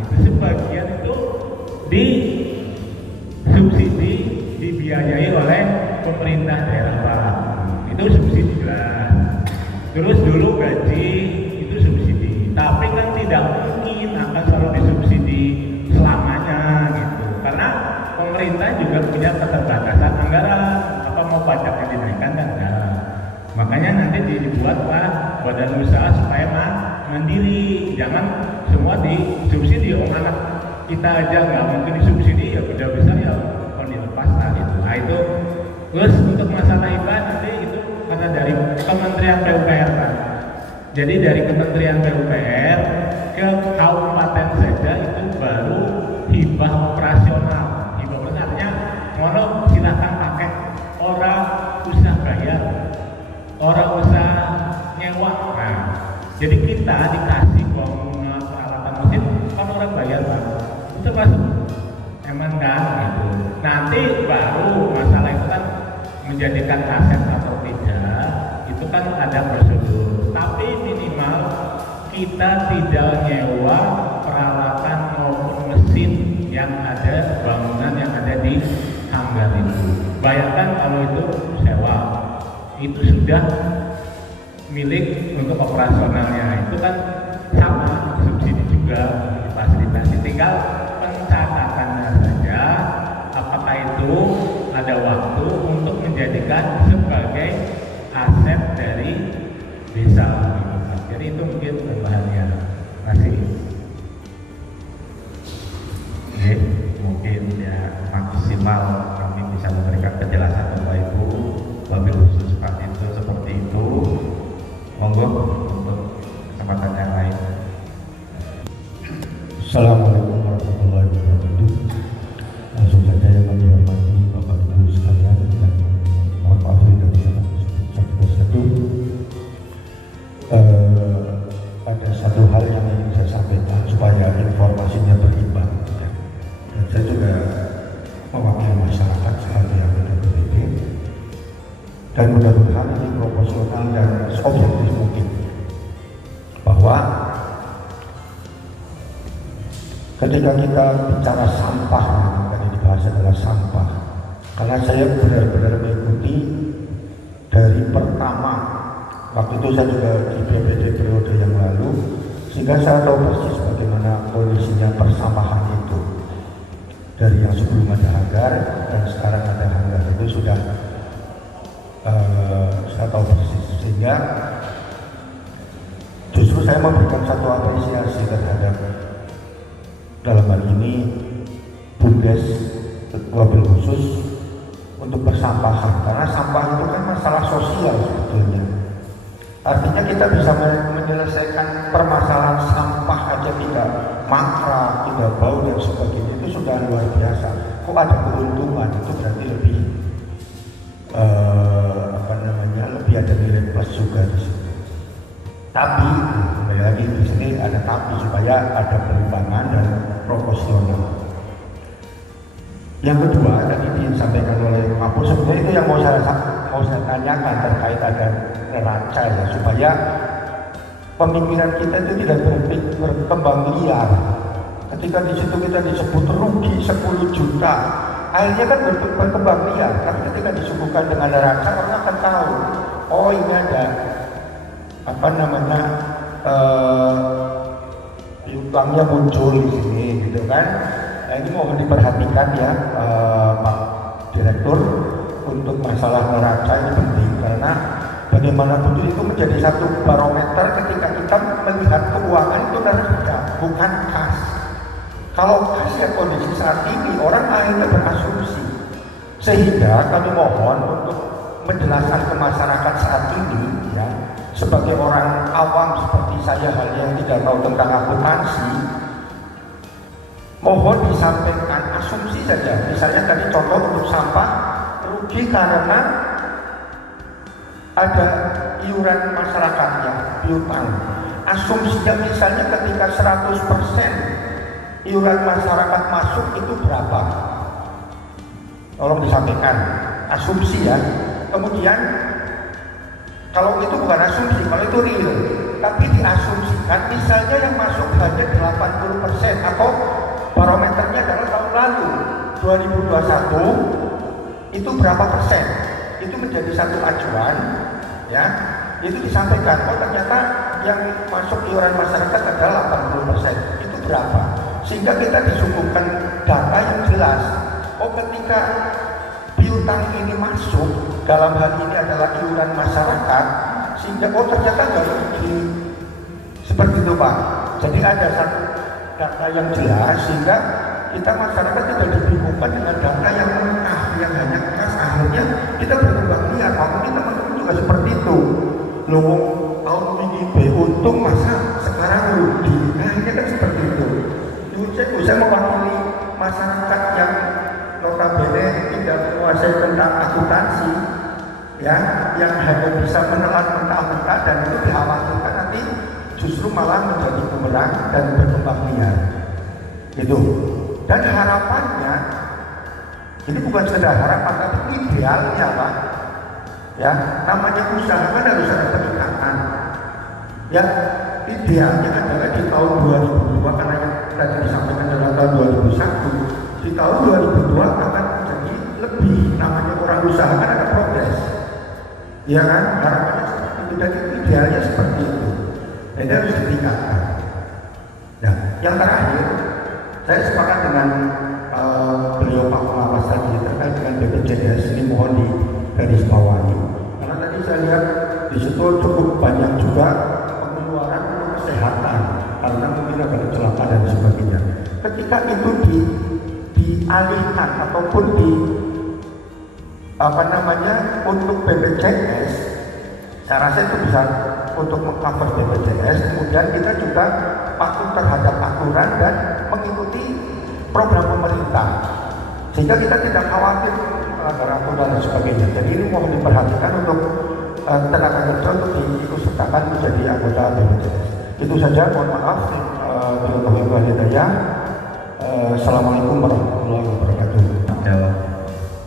itu sebagian itu disubsidi dibiayai oleh pemerintah daerah Pak. Itu subsidi jelas. Terus dulu gaji itu subsidi, tapi kan tidak mungkin akan selalu disubsidi selamanya gitu. Karena pemerintah juga punya keterbatasan anggaran, apa mau pajaknya dinaikkan kan enggak. Makanya nanti dibuat Pak badan usaha supaya mandiri, jangan semua disubsidi. Orang anak kita aja nggak mungkin disubsidi, ya udah besar ya kalau dilepas lah gitu. Nah itu terus untuk masalah hibah nanti itu karena dari Kementerian PUPR Pak. Jadi dari Kementerian PUPR ke kabupaten saja itu baru hibah operasional. Hibah operasional artinya mono silakan pakai, orang usaha bayar, orang usaha nyewa. Nah, jadi kita dikasih bangunan peralatan mesin kan orang bayar Pak. Itu masuk emang kan gitu. Nanti baru masalah itu kan menjadikan aset atau tidak, itu kan ada prosedur. Tapi minimal kita tidak nyewa peralatan maupun mesin yang ada, bangunan yang ada di hanggar itu. Bayangkan kalau itu sewa, itu sudah milik untuk operasionalnya. Itu kan sama, subsidi juga difasilitasi. Tinggal pencatatannya saja, apakah itu ada waktu untuk menjadikan sebagai aset dari desa. Jadi itu mungkin tambahannya masih. Mungkin ya maksimal kami bisa memberikan penjelasan Bapak Ibu wabil khusus seperti itu. Monggo untuk kesempatan yang lain. Assalamualaikum warahmatullahi wabarakatuh. Langsung saja yang kami hormati Bapak Ibu sekalian dan mohon maaf dari satu. dan mudah-mudahan ini proporsional dan seobjektif mungkin, bahwa ketika kita bicara sampah, tadi dibahas adalah sampah, karena saya benar-benar mengikuti dari pertama, waktu itu saya juga di BPD periode yang lalu, sehingga saya tahu persis bagaimana kondisinya persampahan itu. Dari yang sebelum ada hanggar dan sekarang ada hanggar, itu sudah saya tahu persis, sehingga justru saya memberikan satu apresiasi terhadap dalam hal ini BUMDes wabil khusus untuk persampahan, karena sampah itu kan masalah sosial sebetulnya. Artinya kita bisa menyelesaikan permasalahan sampah aja tidak mangkrak, tidak bau dan sebagainya, itu sudah luar biasa. Kok ada keuntungan, itu berarti lebih lebih ada nilai plus juga di sini. Tapi kembali lagi di sini ada tapi, supaya ada perimbangan dan proporsional. Yang kedua tadi disampaikan oleh Pak Pur, sebenarnya itu yang mau saya tanyakan terkait ada neraca ya, supaya pemikiran kita itu tidak berkembang liar. Ketika di situ kita disebut rugi 10 juta, akhirnya kan berkembang liar. Tapi ketika disuguhkan dengan neraca, orang akan tahu, oh ini ada piutangnya muncul di sini, gitu kan. Nah, ini mohon diperhatikan ya Pak Direktur, untuk masalah neraca ini penting, karena bagaimanapun itu menjadi satu barometer ketika kita melihat keuangan itu neraca, bukan kas. Kalau kas ya kondisi saat ini orang akhirnya berasumsi, sehingga kami mohon untuk menjelaskan ke masyarakat saat ini ya, sebagai orang awam seperti saya, hal yang tidak tahu tentang akuntansi, mohon disampaikan asumsi saja. Misalnya tadi contoh untuk sampah, rugi karena ada iuran masyarakatnya, piutang. Asumsinya misalnya ketika 100% iuran masyarakat masuk itu berapa? Tolong disampaikan asumsi ya. Kemudian kalau itu bukan asumsi, kalau itu real, tapi diasumsikan misalnya yang masuk hanya 80% atau barometernya adalah tahun lalu 2021 itu berapa persen? Itu menjadi satu acuan ya, itu disampaikan, oh ternyata yang masuk iuran masyarakat adalah 80%, itu berapa? Sehingga kita disuguhkan data yang jelas. Oh ketika piutang ini masuk, dalam hal ini adalah iuran masyarakat, sehingga oh ternyata nggak rugi. Seperti itu Pak. Jadi ada satu data yang jelas, sehingga kita masyarakat tidak dibingungkan dengan data yang mentah, yang hanya kas. Akhirnya kita berkembang liar. Mungkin teman-teman juga seperti itu. Loh, tahun ini untung masa sekarang rugi. Nah ini kan seperti itu. Saya mewakili masyarakat yang notabene tidak menguasai tentang akuntansi, ya, yang hanya bisa menelan mentah-mentah, dan itu dikhawatirkan nanti justru malah menjadi bumerang dan berkembang liar. Gitu. Dan harapannya, ini bukan sekedar harapan, tapi idealnya Pak, ya, namanya usaha kan harus ada peningkatan. Ya, idealnya adalah di tahun 2002, karena yang tadi disampaikan adalah tahun 2001, di tahun 2002 akan jadi lebih, namanya orang usaha kan ada progres. Ya kan, harapannya seperti itu, dan idealnya seperti itu. Jadi harus ditingkatkan. Nah, yang terakhir, saya sepakat dengan beliau Pak Pengawas tadi terkait dengan BPJS ini, mohon di garis bawahi, karena tadi saya lihat di situ cukup banyak juga pengeluaran untuk kesehatan karena mungkin ada kecelakaan dan sebagainya. Ketika itu dialihkan ataupun untuk BPJS, saya rasa itu bisa untuk meng-cover BPJS. Kemudian kita juga patuh terhadap aturan dan mengikuti program pemerintah, sehingga kita tidak khawatir melanggar aturan dan sebagainya. Jadi ini mohon diperhatikan untuk tenaga kerja untuk diikutsertakan menjadi anggota BPJS. Itu saja, mohon maaf. Assalamualaikum warahmatullahi wabarakatuh.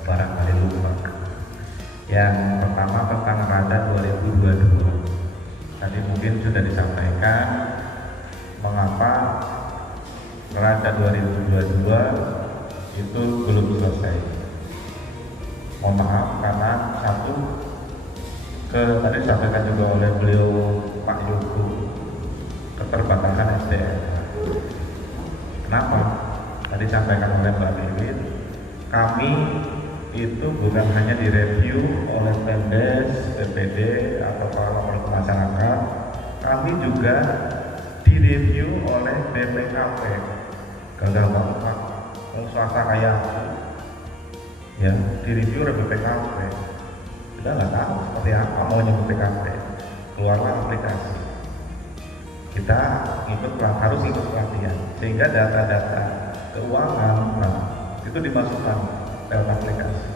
Barangkali lupa. Yang pertama tadi mungkin sudah disampaikan mengapa neraca 2022 itu belum selesai. Mohon maaf karena satu tadi disampaikan juga oleh beliau Pak Yogo, keterbatasan SDM. Kenapa? Tadi disampaikan oleh Mbak Wiwin, kami itu bukan hanya direview oleh Pemdes, BPD atau para masyarakat, kami juga direview oleh BPKP. Gagal banget Pak, swasta kaya ya, direview oleh BPKP. Kita nggak tahu seperti apa maunya BPKP, keluarlah aplikasi. Kita harus ikut pelatihan, sehingga data-data keuangan itu dimasukkan dalam aplikasi.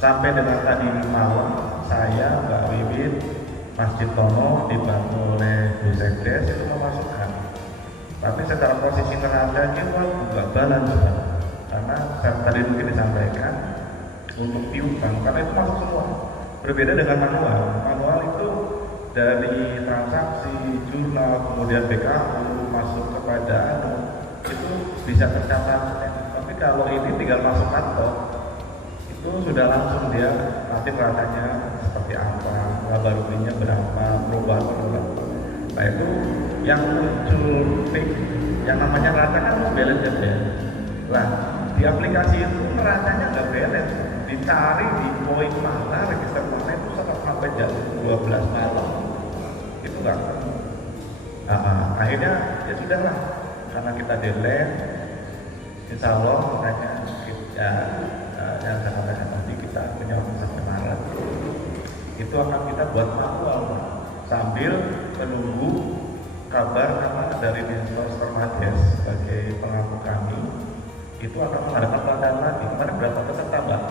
Sampai dengan tadi malam, saya, Mbak Wiwin, Mas Ciptono dibantu oleh Bu Sekdes itu memasukkan. Tapi secara posisi neraca kita juga balance, karena tadi mungkin disampaikan untuk piutang, karena itu masuk semua. Berbeda dengan manual. Manual itu dari transaksi, jurnal, kemudian BKU masuk kepada itu bisa tercatat. Tapi kalau ini tinggal masuk kantor, itu sudah langsung dia nanti neratanya seperti apa, laba ruginya berapa, perubahan berapa. Nah itu yang muncul yang namanya neraca kan harus balance ya. Nah di aplikasi itu neracanya nggak balance, dicari di poin mana, register mana itu sampai jam 12 malam itu nggak ketemu. Akhirnya ya sudahlah, karena kita delete, insya Allah makanya yang saya nanti kita menyambung sampai Maret itu akan kita buat manual sambil menunggu kabar, karena dari Dinas Permades sebagai pelaku kami itu akan mengadakan pelatihan lagi. Kemarin berapa peserta Mbak?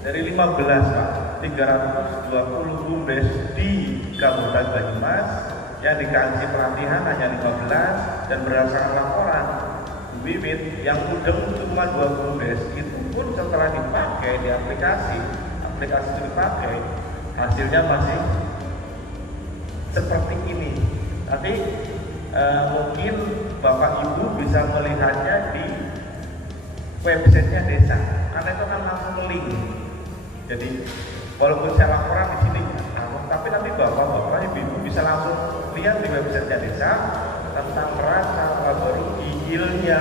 Dari 15 Pak, 320 BUMDes di Kabupaten Banyumas yang dikasih pelatihan hanya 15, dan berdasarkan laporan Wiwin yang mudeng cuma 20 BUMDes. Itu pun setelah dipakai di aplikasi itu dipakai, hasilnya masih seperti ini. Nanti mungkin Bapak Ibu bisa melihatnya di websitenya desa, karena itu kan langsung link. Jadi walaupun saya laporan di sini, tapi nanti Bapak Ibu bisa langsung lihat di websitenya desa tentang neraca, laba rugi, yield-nya,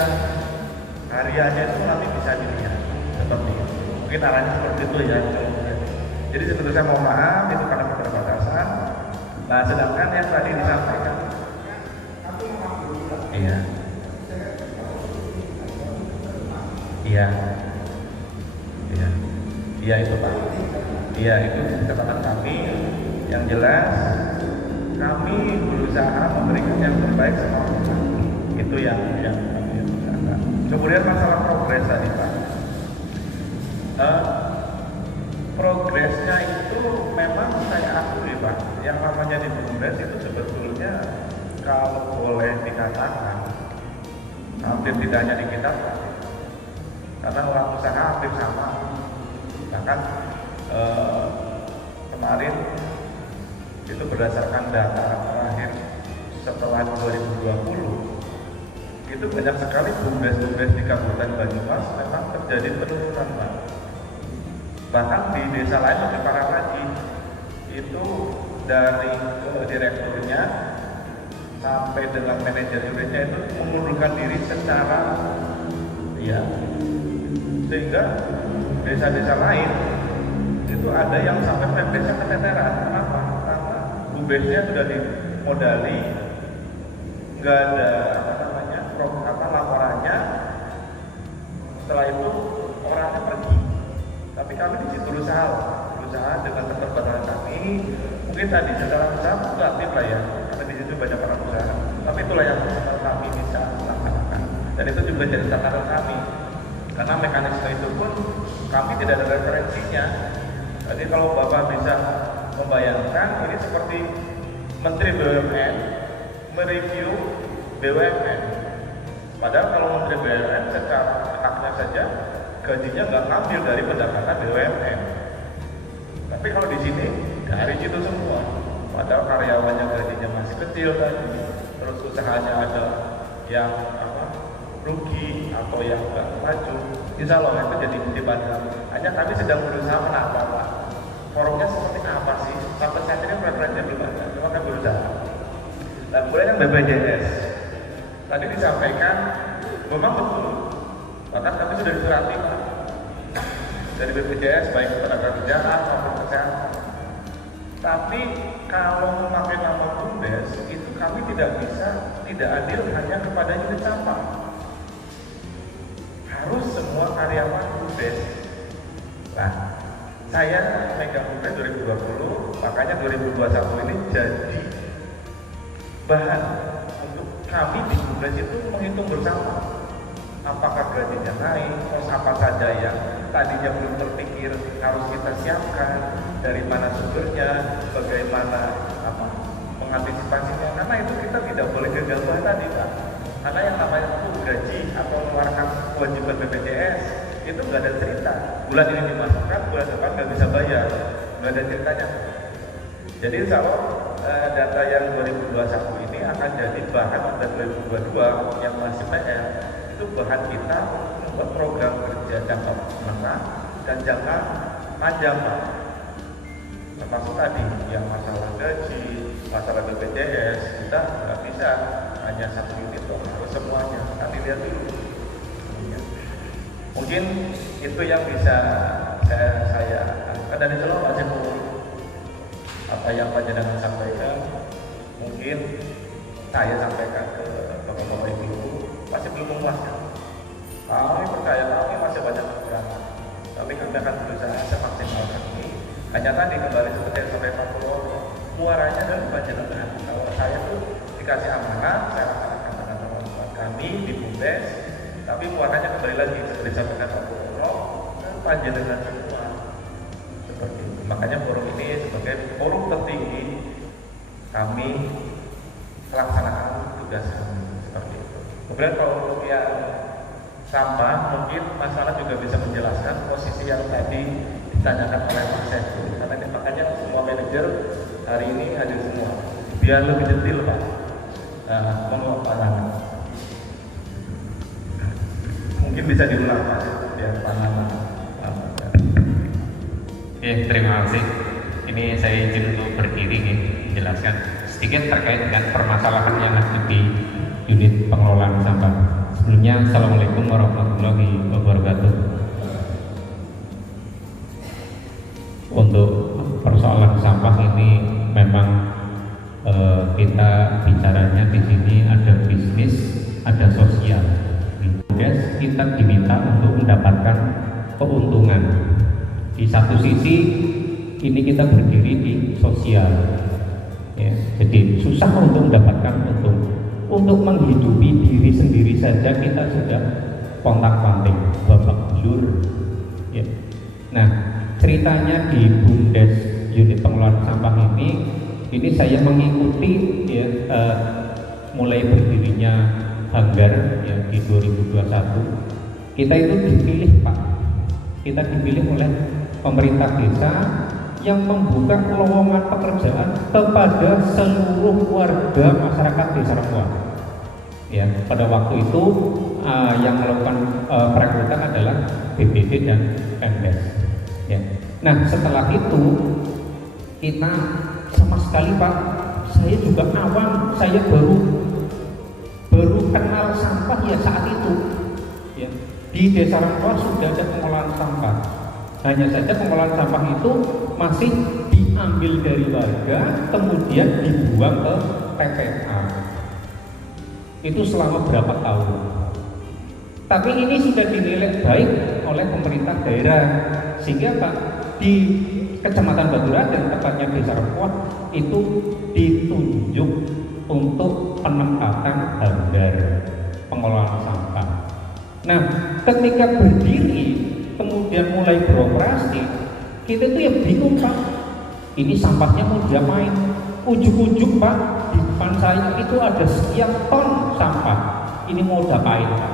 hariannya itu nanti bisa dilihat seperti itu. Mungkin arahnya seperti itu ya. Jadi sebetulnya saya mohon maaf itu karena keterbatasan. Nah sedangkan yang tadi disampaikan, iya itu Pak, iya itu catatan kami. Yang jelas kami berusaha memberikan yang terbaik sama orang. Itu yang kami usahakan. Kemudian masalah progres tadi Pak, progresnya itu memang saya akui Pak, yang namanya di progres itu sebetulnya kalau boleh dikatakan hampir tidak hanya di kita Pak, karena orang usaha hampir sama. Bahkan kemarin itu berdasarkan data terakhir setelah 2020 itu banyak sekali BUMDes di Kabupaten Banyumas memang terjadi penurunan Pak. Bahkan di desa lain lebih parah lagi, itu dari direkturnya sampai dengan manajer unitnya itu mengundurkan diri secara sehingga desa-desa lain itu ada yang sampai Pemdesnya keteteran. Kenapa? Karena BUMDesnya sudah dimodali, nggak ada laporannya, setelah itu orangnya pergi. Tapi kami di situ berusaha dengan keterbatasan kami, mungkin tadi secara usaha aktif lah ya, karena di situ banyak orang usaha. Tapi itulah yang kami bisa laksanakan, dan itu juga jadi catatan kami, karena mekanisme itu pun kami tidak ada referensinya. Jadi kalau Bapak bisa membayangkan, ini seperti Menteri BUMN mereview BUMN. Padahal kalau Menteri BUMN secara haknya saja gajinya nggak ngambil dari pendapatan BUMN. Tapi kalau di sini dari situ semua. Padahal karyawannya gajinya masih kecil tadi, terus usahanya ada yang rugi atau yang enggak maju, insya Allah itu jadi bukti pandang. Hanya kami sedang berusaha menata Pak. Forumnya seperti apa sih? Sampai saat ini preferensinya belum ada, cuma kami berusaha. Dan kemudian yang BPJS tadi disampaikan memang betul, bahkan kami sudah disurati Pak dari BPJS baik ketenagakerjaan maupun kesehatan. Tapi kalau memakai nama BUMDes itu kami tidak adil hanya kepada unit sampah. Harus semua karyawan BUMDes. Nah, saya megang BUMDes 2020, makanya 2021 ini jadi bahan untuk kami di BUMDes itu menghitung bersama. Apakah gajinya naik, kos apa saja yang tadinya belum terpikir harus kita siapkan, dari mana sumbernya, bagaimana mengantisipasinya, karena itu kita tidak boleh gegabah tadi Pak. Karena yang namanya gaji atau mengeluarkan kewajiban BPJS itu nggak ada cerita. Bulan ini dimasukkan, bulan depan nggak bisa bayar, nggak ada ceritanya. Jadi kalau data yang 2021 ini akan jadi bahan pada 2022 yang masih PR, itu bahan kita membuat program kerja jangka menengah dan jangka panjang Pak. Termasuk tadi yang masalah gaji, masalah BPJS, kita nggak bisa hanya satu unit dong, harus semuanya. Nanti lihat dulu. Mungkin itu yang bisa saya ada di Solo Pak Jepur. Apa yang Pak Jenderal sampaikan, mungkin saya sampaikan ke Bapak-Bapak Ibu masih belum memuaskan. Kami percaya kami masih banyak kekurangan, tapi kami akan berusaha semaksimal ini. Hanya tadi kembali seperti yang sampai Pak Purwono, muaranya adalah Pak Jenderal. Kalau saya tuh dikasih amanah, saya laksanakan dengan teman-teman kami di BUMDes, tapi muaranya kembali lagi seperti sampaikan Pak Purwono, Pak Jenderal semua. Seperti itu. Makanya forum ini sebagai forum tertinggi kami melaksanakan tugas kami seperti itu. Kemudian kalau untuk yang sampah, mungkin masalah juga bisa menjelaskan posisi yang tadi ditanyakan oleh Pak Sefu. Karena makanya semua manajer hari ini hadir semua. Biar lebih detail Pak. Mohon pandangan. Mungkin bisa diulang Pak, biar pandangan. Terima kasih. Ini saya izin untuk berdiri menjelaskan sedikit terkait dengan permasalahan yang ada di unit pengelolaan sampah. Sebelumnya, Assalamualaikum warahmatullahi wabarakatuh. Untuk persoalan sampah ini memang kita bicaranya di sini ada bisnis, ada sosial. Kita diminta untuk mendapatkan keuntungan. Di satu sisi ini kita berdiri di sosial, ya, jadi susah untuk mendapatkan untung. Untuk menghidupi diri sendiri saja kita sudah kontak-panting, babak belur. Ya. Nah, ceritanya di BUMDes unit pengelolaan sampah ini saya mengikuti ya, mulai berdirinya Hanggar ya, di 2021. Kita itu dipilih Pak, kita dipilih oleh pemerintah desa yang membuka lowongan pekerjaan kepada seluruh warga masyarakat desa Rembuan. Ya, pada waktu itu yang melakukan perekrutan adalah BPD dan Pemdes. Ya. Nah, setelah itu kita sama sekali Pak, saya juga awam, saya baru kenal sampah ya saat itu. Ya. Di desa Rembuan sudah ada pengolahan sampah. Hanya saja pengolahan sampah itu masih diambil dari warga, kemudian dibuang ke TPA. Itu selama berapa tahun. Tapi ini sudah dinilai baik oleh pemerintah daerah, sehingga Pak di Kecamatan Baturadang, tepatnya Desa Rembuan, itu ditunjuk untuk penempatan Hanggar pengelolaan sampah. Nah, ketika berdiri kemudian mulai beroperasi, kita tuh ya bingung Pak, ini sampahnya mau diapain? Ujuk-ujuk Pak, di depan saya itu ada sekian ton sampah, ini mau diapain Pak?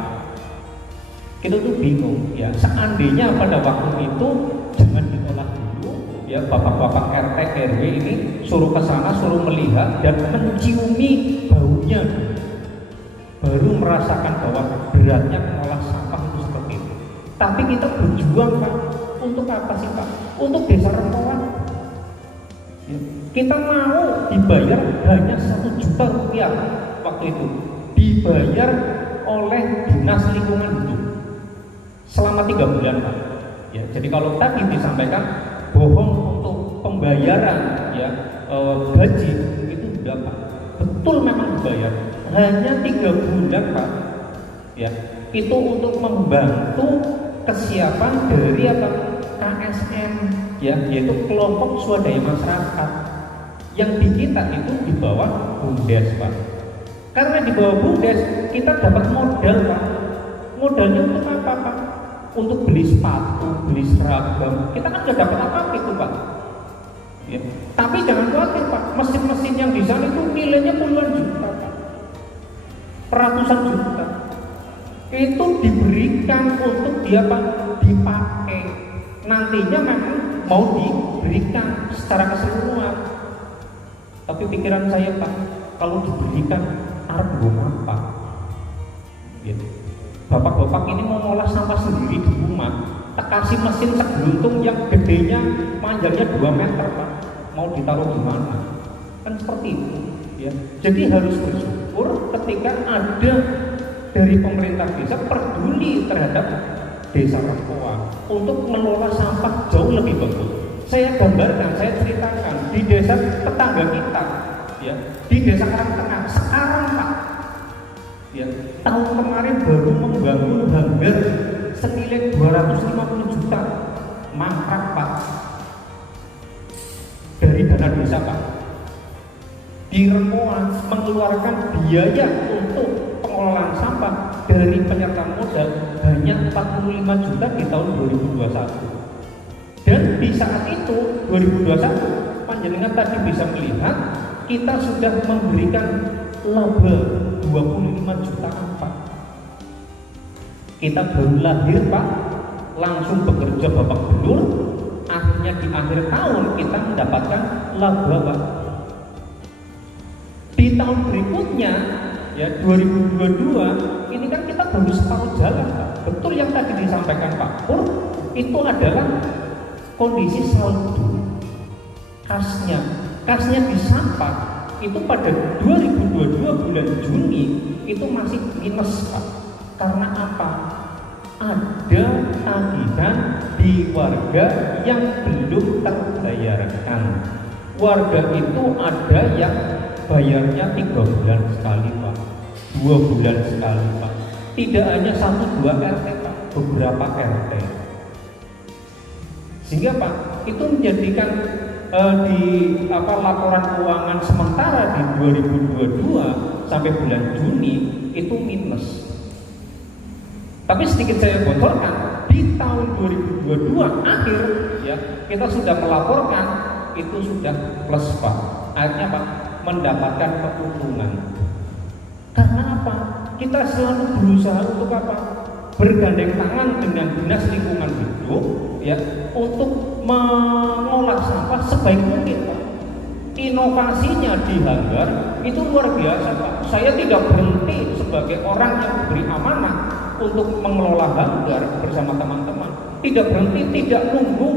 Kita tuh bingung ya. Seandainya pada waktu itu jangan diolah dulu, ya ya bapak-bapak RT RW ini suruh ke sana, suruh melihat dan menciumi baunya, baru merasakan bahwa beratnya mengolah sampah itu seperti itu. Tapi kita berjuang Pak, untuk apa sih Pak? Untuk desa Rempoan. Ya. Kita mau dibayar hanya 1 juta rupiah waktu itu, dibayar oleh Dinas Lingkungan Hidup selama 3 bulan Pak. Ya, jadi kalau tadi disampaikan bohong untuk pembayaran ya gaji itu tidak Pak, betul memang dibayar hanya 3 bulan Pak. Ya, itu untuk membantu kesiapan dari apa KSM ya, yaitu kelompok swadaya masyarakat yang di kita itu di bawah BUMDes Pak. Karena di bawah BUMDes kita dapat modal Pak. Modalnya untuk apa Pak? Untuk beli sepatu, beli seragam. Kita kan nggak dapat apa-apa itu Pak. Ya. Tapi jangan khawatir Pak, mesin-mesin yang di sana itu nilainya puluhan juta Pak, ratusan juta. Itu diberikan untuk dia Pak, dipakai. Nantinya memang mau diberikan secara keseluruhan. Tapi pikiran saya Pak, kalau diberikan arep apa? Ya. Bapak-bapak ini mau ngolah sampah sendiri di rumah, tak kasih mesin segeluntung yang gedenya panjangnya 2 meter Pak, mau ditaruh di mana? Kan seperti itu ya. Jadi harus bersyukur ketika ada dari pemerintah desa peduli terhadap desa Rempoan untuk mengelola sampah jauh lebih bagus. Saya gambarkan, saya ceritakan di desa tetangga kita ya, di desa Karangtengah sekarang Pak ya, tahun kemarin baru membangun hanggar senilai 250 juta mangkrak Pak dari dana desa Pak. Di Rempoan mengeluarkan biaya untuk pengelolaan sampah dari penyerta modal hanya 45 juta di tahun 2021. Dan di saat itu 2021 panjenengan tadi bisa melihat kita sudah memberikan laba 25 juta Pak. Kita baru lahir Pak, langsung bekerja Bapak Gubernur, akhirnya di akhir tahun kita mendapatkan laba Pak. Di tahun berikutnya ya 2022 ini kan kita baru separuh jalan Pak. Betul yang tadi disampaikan Pak Pur, itu adalah kondisi saldo kasnya di sampah itu pada 2022 bulan Juni itu masih minus Pak. Karena apa? Ada tagihan di warga yang belum terbayarkan. Warga itu ada yang bayarnya 3 bulan sekali Pak, 2 bulan sekali Pak. Tidak hanya 1-2 RT Pak, beberapa RT. Sehingga Pak itu menjadikan di laporan keuangan sementara di 2022 sampai bulan Juni itu minus. Tapi sedikit saya bocorkan, di tahun 2022 akhir ya kita sudah melaporkan itu sudah plus Pak. Akhirnya Pak mendapatkan keuntungan. Karena apa? Kita selalu berusaha untuk apa? Bergandeng tangan dengan Dinas Lingkungan Hidup ya untuk mengolah sampah sebaik mungkin Pak. Inovasinya di hanggar itu luar biasa Pak. Saya tidak berhenti sebagai orang yang diberi amanah untuk mengelola hanggar bersama teman-teman. Tidak berhenti, tidak nunggu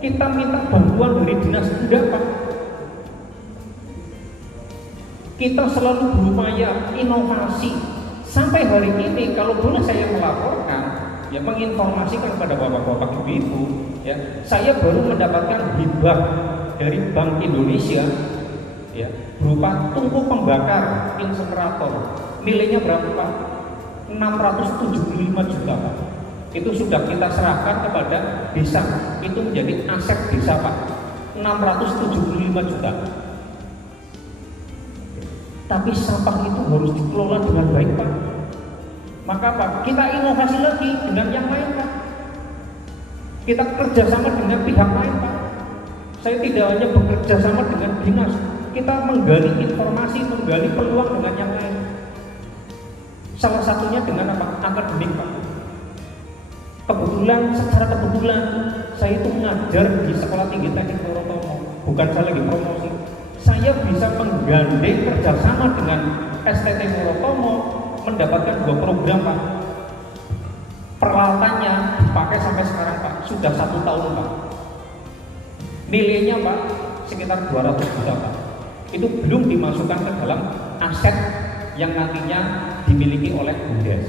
kita minta bantuan dari dinas, enggak Pak. Kita selalu berupaya inovasi. Sampai hari ini kalau boleh saya melaporkan ya, menginformasikan kepada bapak-bapak ibu-ibu ya, saya baru mendapatkan hibah dari Bank Indonesia ya berupa tungku pembakar insenerator. Nilainya berapa Pak? 675 juta Pak. Itu sudah kita serahkan kepada desa. Itu menjadi aset desa Pak. 675 juta. Tapi sampah itu harus dikelola dengan baik Pak. Maka Pak, kita inovasi lagi dengan yang lain Pak. Kita kerjasama dengan pihak lain Pak. Saya tidak hanya bekerja sama dengan dinas, kita menggali informasi, menggali peluang dengan yang lain. Salah satunya dengan apa? Akademik Pak. Secara kebetulan saya itu mengajar di Sekolah Tinggi Teknik Loro bukan saya lagi promosi, saya bisa menggandeng kerjasama dengan STT Morotomo mendapatkan 2 program Pak. Peralatannya dipakai sampai sekarang Pak, sudah 1 tahun Pak. Nilainya Pak sekitar 200 juta Pak. Itu belum dimasukkan ke dalam aset yang nantinya dimiliki oleh BUMDes.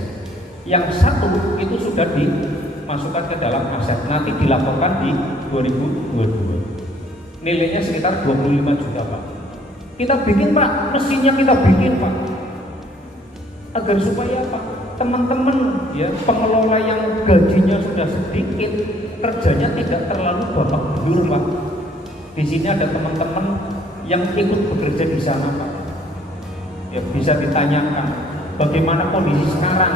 Yang satu itu sudah dimasukkan ke dalam aset, nanti dilaporkan di 2022. Nilainya sekitar 25 juta Pak. Kita bikin Pak, mesinnya kita bikin Pak, agar supaya Pak teman-teman ya pengelola yang gajinya sudah sedikit, kerjanya tidak terlalu babak belur Pak. Di sini ada teman-teman yang ikut bekerja di sana Pak. Ya bisa ditanyakan bagaimana kondisi sekarang.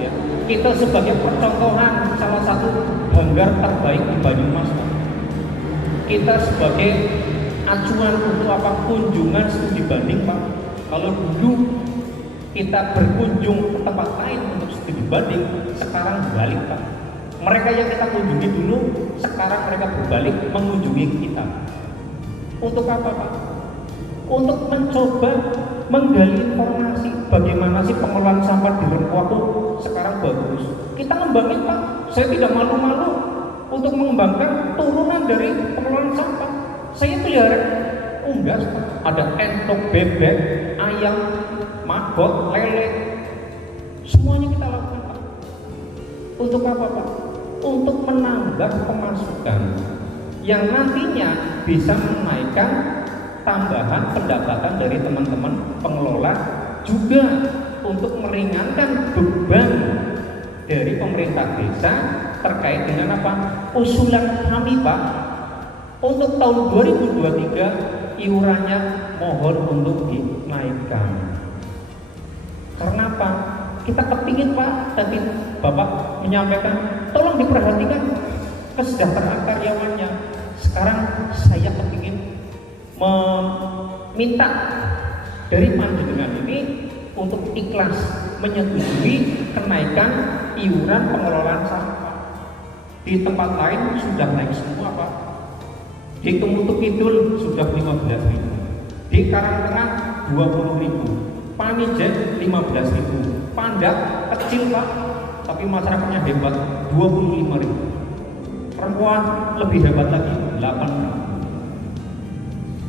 Ya, kita sebagai percontohan salah satu hanggar terbaik di Banyumas Pak. Kita sebagai acuan untuk apa kunjungan studi banding Pak. Kalau dulu kita berkunjung ke tempat lain untuk studi banding, sekarang berbalik Pak. Mereka yang kita kunjungi dulu, sekarang mereka berbalik mengunjungi kita. Untuk apa Pak? Untuk mencoba menggali informasi bagaimana sih pengelolaan sampah di Rempoa itu sekarang bagus. Kita ngembangin Pak. Saya tidak malu-malu untuk mengembangkan turunan dari pengelolaan sampah. Saya pelihara unggas Pak. Ada entok, bebek, ayam, maggot, lele, semuanya kita lakukan Pak. Untuk apa Pak? Untuk menambah pemasukan yang nantinya bisa menaikkan tambahan pendapatan dari teman-teman pengelola, juga untuk meringankan beban dari pemerintah desa terkait dengan apa? Usulan kami Pak, untuk tahun 2023 iurannya mohon untuk dinaikkan. Karena apa? Kita kepingin Pak, tadi Bapak menyampaikan, tolong diperhatikan kesejahteraan karyawannya. Sekarang saya kepingin meminta dari panjenengan ini untuk ikhlas menyetujui kenaikan iuran pengelolaan sampah. Di tempat lain sudah naik semua Pak. Di Kemutu Kidul sudah 15.000, di Karangtengah 20.000, Panijen 15.000, Pandak kecil Pak, tapi masyarakatnya hebat 25.000. Rempoa lebih hebat lagi 8.000.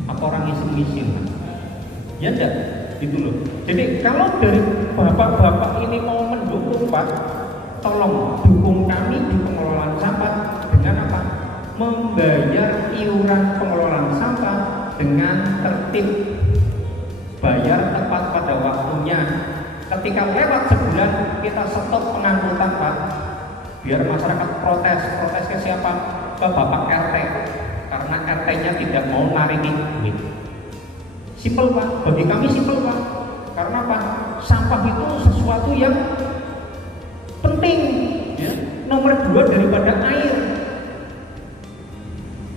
Apa orang isin-isin? Ya enggak, gitu loh. Jadi kalau dari bapak-bapak ini mau mendukung Pak, tolong dukung kami di pengelolaan sampah dengan apa? Membayar iuran pengelolaan sampah dengan tertib, bayar tepat pada waktunya. Ketika lewat sebulan kita stop pengangkutan Pak, biar masyarakat protes ke siapa? Ke Bapak RT, karena RT-nya tidak mau narikin duit. Simpel Pak, bagi kami simpel Pak. Karena apa? Sampah itu sesuatu yang penting ya. Nomor 2 daripada air.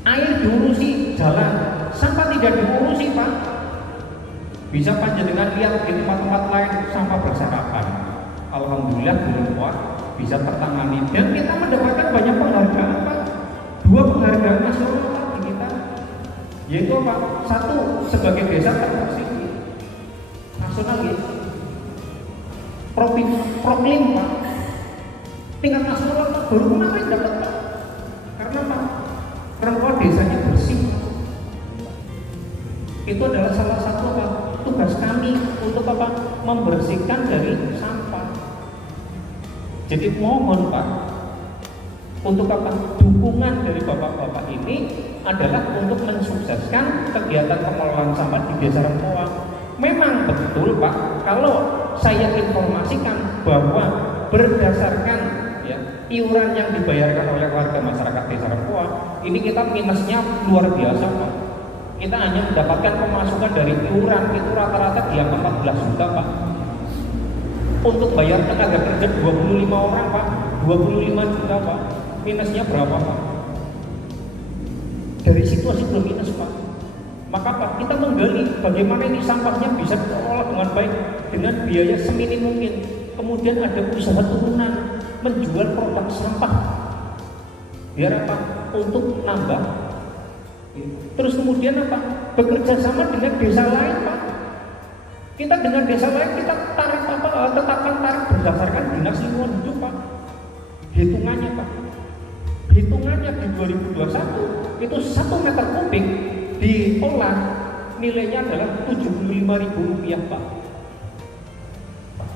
Air diurusi jalan, sampah tidak diurusi Pak. Bisa panjenengan lihat di tempat-tempat lain sampah berserapan. Alhamdulillah di Rempoa bisa tertangani dan kita mendapatkan banyak penghargaan Pak. 2 penghargaan nasional Pak di kita, yaitu Pak, 1 sebagai desa terbersih nasional ya, proklim Pak, tingkat nasional Pak, baru kemarin dapat Pak. Karena Pak, Rempoa desanya bersih. Itu adalah salah satu Pak, tugas kami untuk apa? Membersihkan dari sampah. Jadi mohon Pak, untuk apa? Dukungan dari bapak-bapak ini adalah untuk mensukseskan kegiatan pengelolaan sampah di Desa Rempoa. Memang betul Pak, kalau saya informasikan bahwa berdasarkan ya, iuran yang dibayarkan oleh warga masyarakat Desa Rempoa, ini kita minusnya luar biasa Pak. Kita hanya mendapatkan pemasukan dari iuran itu rata-rata di angka 14 juta Pak. Untuk bayar tenaga kerja 25 orang Pak, 25 juta Pak. Minusnya berapa Pak? Dari situasi belum minus Pak. Maka Pak, kita menggali bagaimana ini sampahnya bisa dikelola dengan baik dengan biaya seminim mungkin. Kemudian ada usaha turunan menjual produk sampah. Biar apa? Untuk nambah Terus kemudian apa? Bekerja sama dengan desa lain, Pak. Kita dengan desa lain kita tetapkan tarif berdasarkan dinas lingkungan hidup, Pak. Hitungannya, Pak. Hitungannya di 2021 itu 1 meter kubik diolah nilainya adalah Rp75.000, Pak.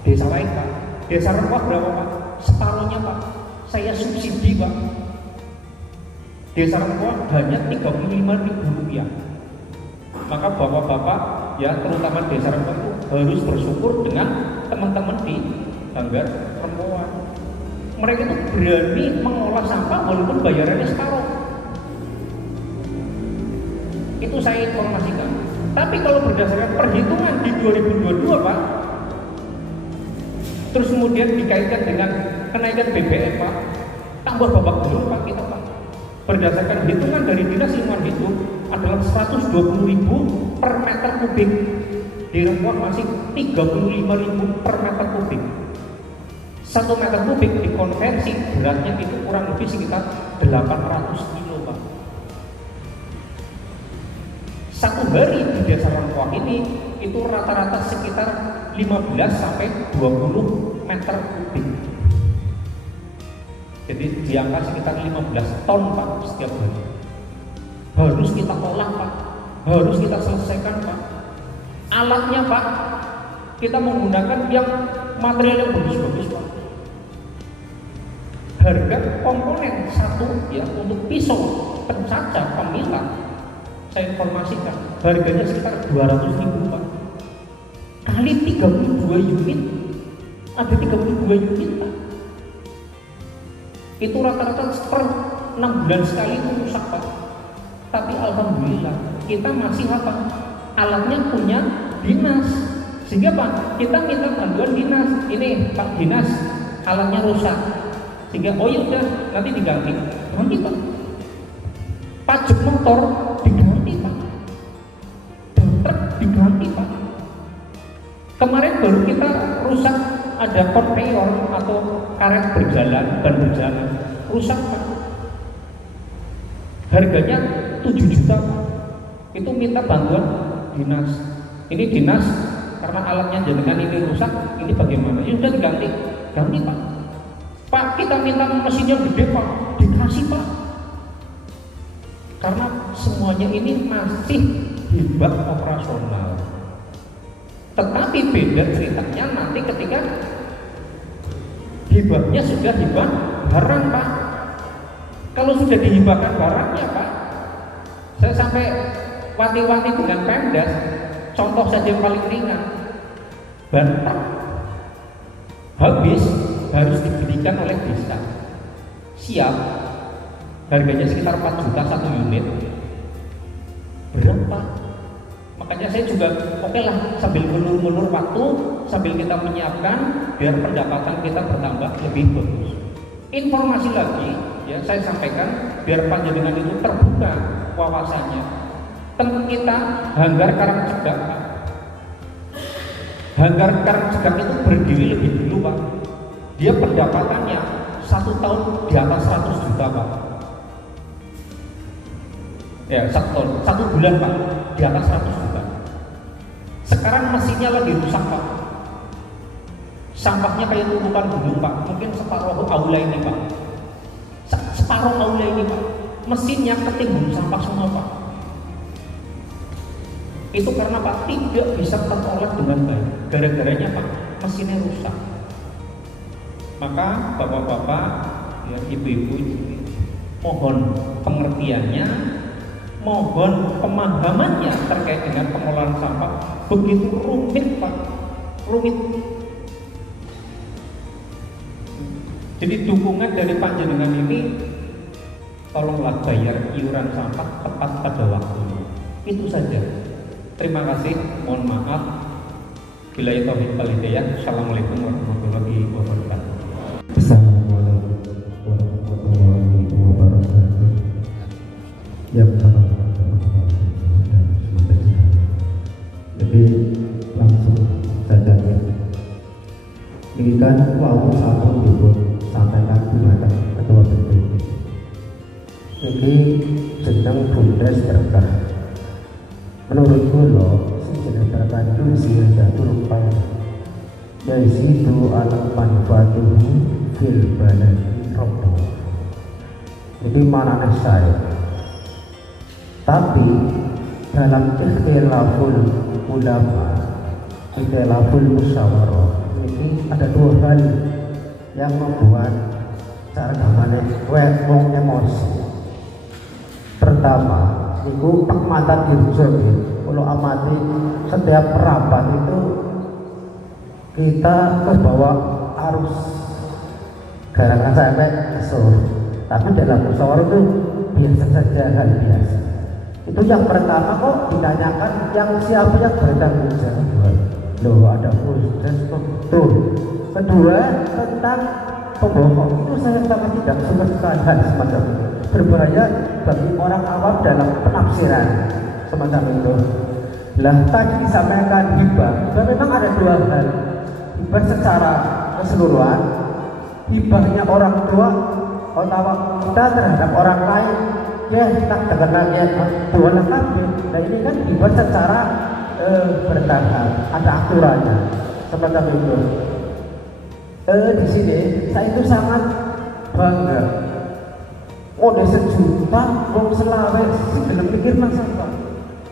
Desa lain, Pak. Desa Rempah berapa, Pak? Separuhnya, Pak. Saya subsidi, Pak. Desa Rempah hanya Rp35.000. Maka bapak-bapak ya terutama desa Rempah itu harus bersyukur dengan teman-teman di Sanggar Rempoa. Mereka itu berani mengolah sampah walaupun bayarannya separuh. Itu saya informasikan. Tapi kalau berdasarkan perhitungan di 2022, Pak, terus kemudian dikaitkan dengan kenaikan BBM, Pak, tambah babak belur, Pak, kita, Pak. Berdasarkan hitungan dari Dinas Lingkungan Hidup adalah 120.000 per meter kubik. Di Rempoa masih 35.000 per meter kubik. 1 meter kubik dikonversi beratnya itu kurang lebih sekitar 800 kilo, Pak. Satu hari di desa Rempoa ini itu rata-rata sekitar 15 sampai 20 meter kubik. Jadi di angka sekitar 15 ton, Pak, setiap hari. Harus kita olah, Pak. Harus kita selesaikan, Pak. Alatnya, Pak, kita menggunakan yang material yang bagus-bagus, Pak. Harga komponen satu ya untuk pisau pencacah pemilah, saya informasikan harganya sekitar 200.000, Pak. Kali 32 unit, ada 32 unit, Pak. Itu rata-rata per 6 bulan sekali itu rusak, Pak. Tapi alhamdulillah kita masih apa? Alatnya punya dinas, sehingga Pak kita minta bantuan dinas. Ini Pak dinas, alatnya rusak, sehingga oh ya udah nanti diganti, Pak. Pajak motor diganti, Pak. Dan truk diganti, Pak. Kemarin baru kita rusak ada konveyor atau karet berjalan, ban berjalan, rusak, Pak. Harganya 7 juta, Pak. Itu minta bantuan dinas. Ini dinas karena alatnya jenengan ini rusak, ini bagaimana? Ya sudah diganti, ganti, Pak. Pak kita minta mesinnya gede, Pak, dikasih, Pak. Karena semuanya ini masih hibah operasional. Tetapi beda ceritanya nanti ketika hibahnya sudah hibah barang, Pak. Kalau sudah dihibahkan barangnya, Pak, saya sampai wanti-wanti dengan Pemdas. Contoh saja yang paling ringan, bantak habis harus dibelikan oleh desa. Siap, harganya sekitar 4 juta 1 unit. Berapa? Makanya saya juga oke lah sambil ngulur-ngulur waktu, sambil kita menyiapkan biar pendapatan kita bertambah lebih bagus. Informasi lagi ya saya sampaikan biar panjenengan itu terbuka wawasannya. Teman kita Hanggar Karangcegak, Pak. Hanggar Karangcegak itu berdiri lebih dulu, Pak. Dia pendapatannya 1 tahun di atas 100 juta, Pak. Ya 1 tahun, 1 bulan, Pak, di atas 100 juta. Sekarang mesinnya lagi rusak, Pak. Sampahnya kayak tumpukan gunung, Pak. Mungkin separuh aula ini, Pak. Separuh aula ini, Pak. Mesinnya ketimbun sampah semua, Pak. Itu karena Pak tidak bisa terolah dengan baik. Gara-garanya Pak mesinnya rusak. Maka bapak-bapak, ya, ibu-ibu, mohon pengertiannya, mohon pemahamannya terkait dengan pengolahan sampah. Begitu rumit, Pak, rumit. Jadi dukungan dari panjenengan ini, tolonglah bayar iuran sampah tepat pada waktunya. Itu saja. Terima kasih, mohon maaf. Billahi taufiq wal hidayah. Assalamualaikum warahmatullahi wabarakatuh. Assalamualaikum warahmatullahi wabarakatuh. Yang pertama, jadi langsung saja. Ini kan waktu satu dibuat sampaikan di mata ketua BPD. Jadi sedang Bumdes berkah. Menurut kula sing jeneng terkandung ziyadatul khair yazidu ala manfaatuhu fil baladi rabbu. Ini maknanya saya. Tapi dalam ikhtilaful ulama, ikhtilaful musyawarah, ini ada dua hal yang membuat cara gamane wong emosi. Pertama, itu pengamatan dirjun. Kalau amati setiap rapat itu kita terbawa arus garangan sampai kesur. Tapi dalam musyawarah itu biasa saja, hal biasa. Itu yang pertama kok ditanyakan yang siapa yang bertanggung jawab. Loh, ada proses betul. Kedua, tentang pembohong itu saya sangat tidak suka sekali hal semacam itu. Berbahaya bagi orang awam dalam penafsiran semacam itu. Lah tadi disampaikan hibah memang ada dua hal. Hibah secara keseluruhan, hibahnya orang tua atau kita terhadap orang lain, ya kita dengarkan ya dua lengkapnya. Nah ini kan hibah secara bertahap, ada aturannya semacam itu. Di sini saya itu sangat bangga. Oh, ada 1 juta, wong selawe sih gelem mikir nasabah.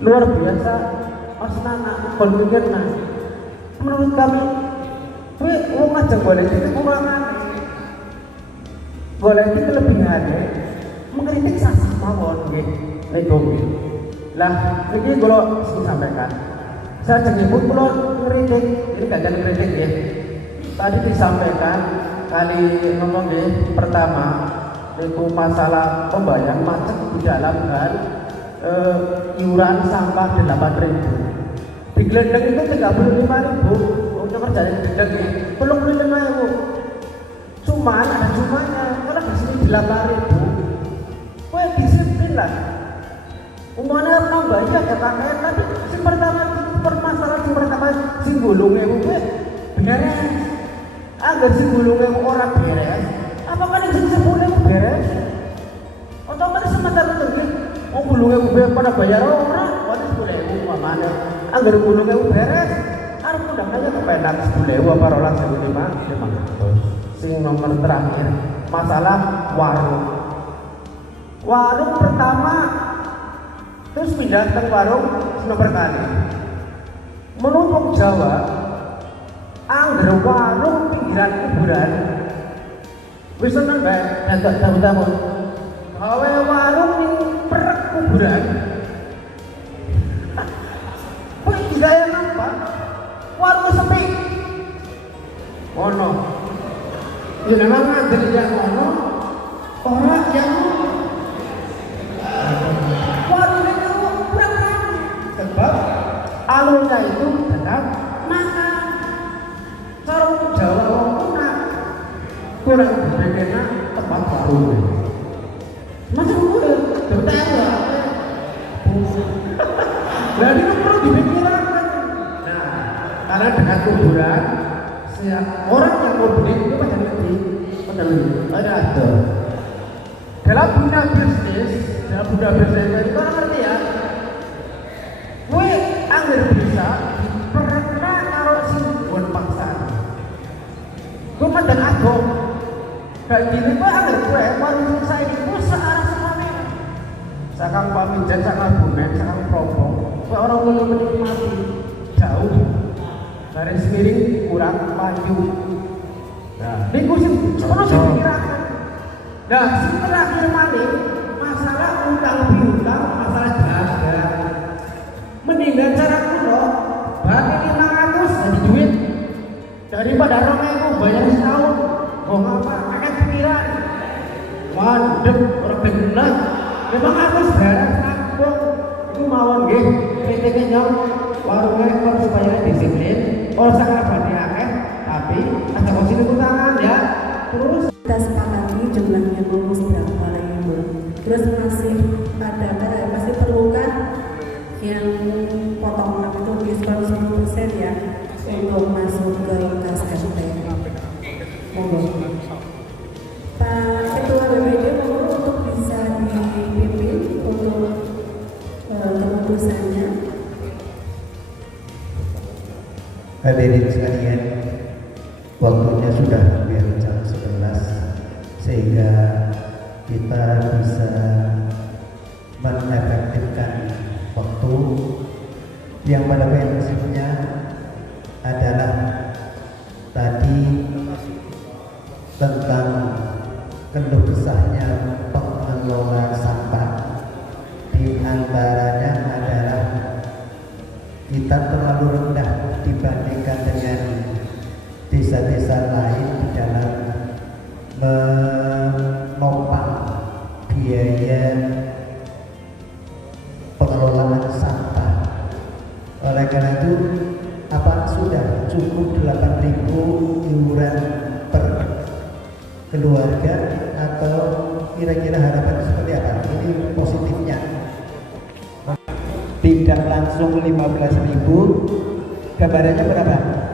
Luar biasa, Mas Nana, kon mikir nah. Menurut kami, kowe wong aja golek iki kekurangan. Golek iki kelebihannya, mengkritik sasa mawon nggih. Lah, iki kula sampaikan. Saya jengipun kula ngritik, ini gak jadi kritik ya. Tadi disampaikan kali ngomong nggih pertama itu masalah pembayaran macet di dalam hal iuran sampah 8.000. Di Glendeng itu 35.000 untuk kerjaan di Glendeng belum 25.000. Cuman ada cumanya karena di sini 8.000. Kowe disiplin lah. Umumnya nambah ya kakek tapi si pertama permasalahan si pertama si gulungnya kowe beres. Agar si gulungnya orang beres. Apakah ini jenis sepuluh beres? Otomatis sementara itu oh gulungnya beres pada bayar orang waduh 10.000 mana agar gulungnya beres harus udah kaya kepenak 10.000 apa rolas 500. Sing nomor terakhir masalah warung pertama terus pindah ke warung nomor kali menumpuk Jawa anggar warung pinggiran kuburan wis tenan bae entuk tamu-tamu. Gawe warung ning perek kuburan. Kowe digaya napa? Warung sepi. Ono. Ya memang ngandel yang ono ora yang warung itu kurang sebab alurnya itu tetap makan. Sarung Jawa wong kurang berbeda tempat baru. Masa gue tertawa. Jadi itu perlu dipikirkan. Nah, karena dengan kuburan, orang yang mau beli itu pada ada. Dalam dunia bisnis itu orang ngerti ya. Gue anggar bisa diperkara kalau sih buat paksaan. Gue mandang agong. Kayak gini Pak, ada gue, warung saya itu searah semuanya. Sakang paminjan, sakang bumen, sakang propong. Orang belum menikmati jauh. Garis miring kurang maju. Nah, ini gue sih terus dipikirkan. Nah, si terakhir maning masalah utang piutang, masalah dagang. Mendingan cara kuno, bagi 500 jadi duit daripada 2.000 bayar setahun. Oh apa? Pikiran mandek berbeda memang harus barang kampung itu mawon nggih PT nyong warungnya kok supaya disiplin ora sakrabane akeh tapi ada posisi tangan ya terus kita sepakati jumlahnya bonus berapa ribu terus masih perlukan yang potongan itu diskon 10% ya untuk masuk ke kas MT. Monggo. Pak Ketua BPD mohon untuk bisa dipimpin untuk Hadirin sekalian, waktunya sudah hampir jam 11 sehingga kita bisa mengefektifkan waktu yang pada prinsipnya adalah tadi tentang keluh kesahnya pengelola sampah. Di antaranya adalah kita terlalu rendah dibandingkan dengan desa-desa lain di dalam menopang biaya pengelolaan sampah. Oleh karena itu, apa sudah cukup 8.000 iuran per keluarga atau kira-kira harapan seperti apa? Ini positifnya. Tidak langsung 15.000, gambarannya berapa?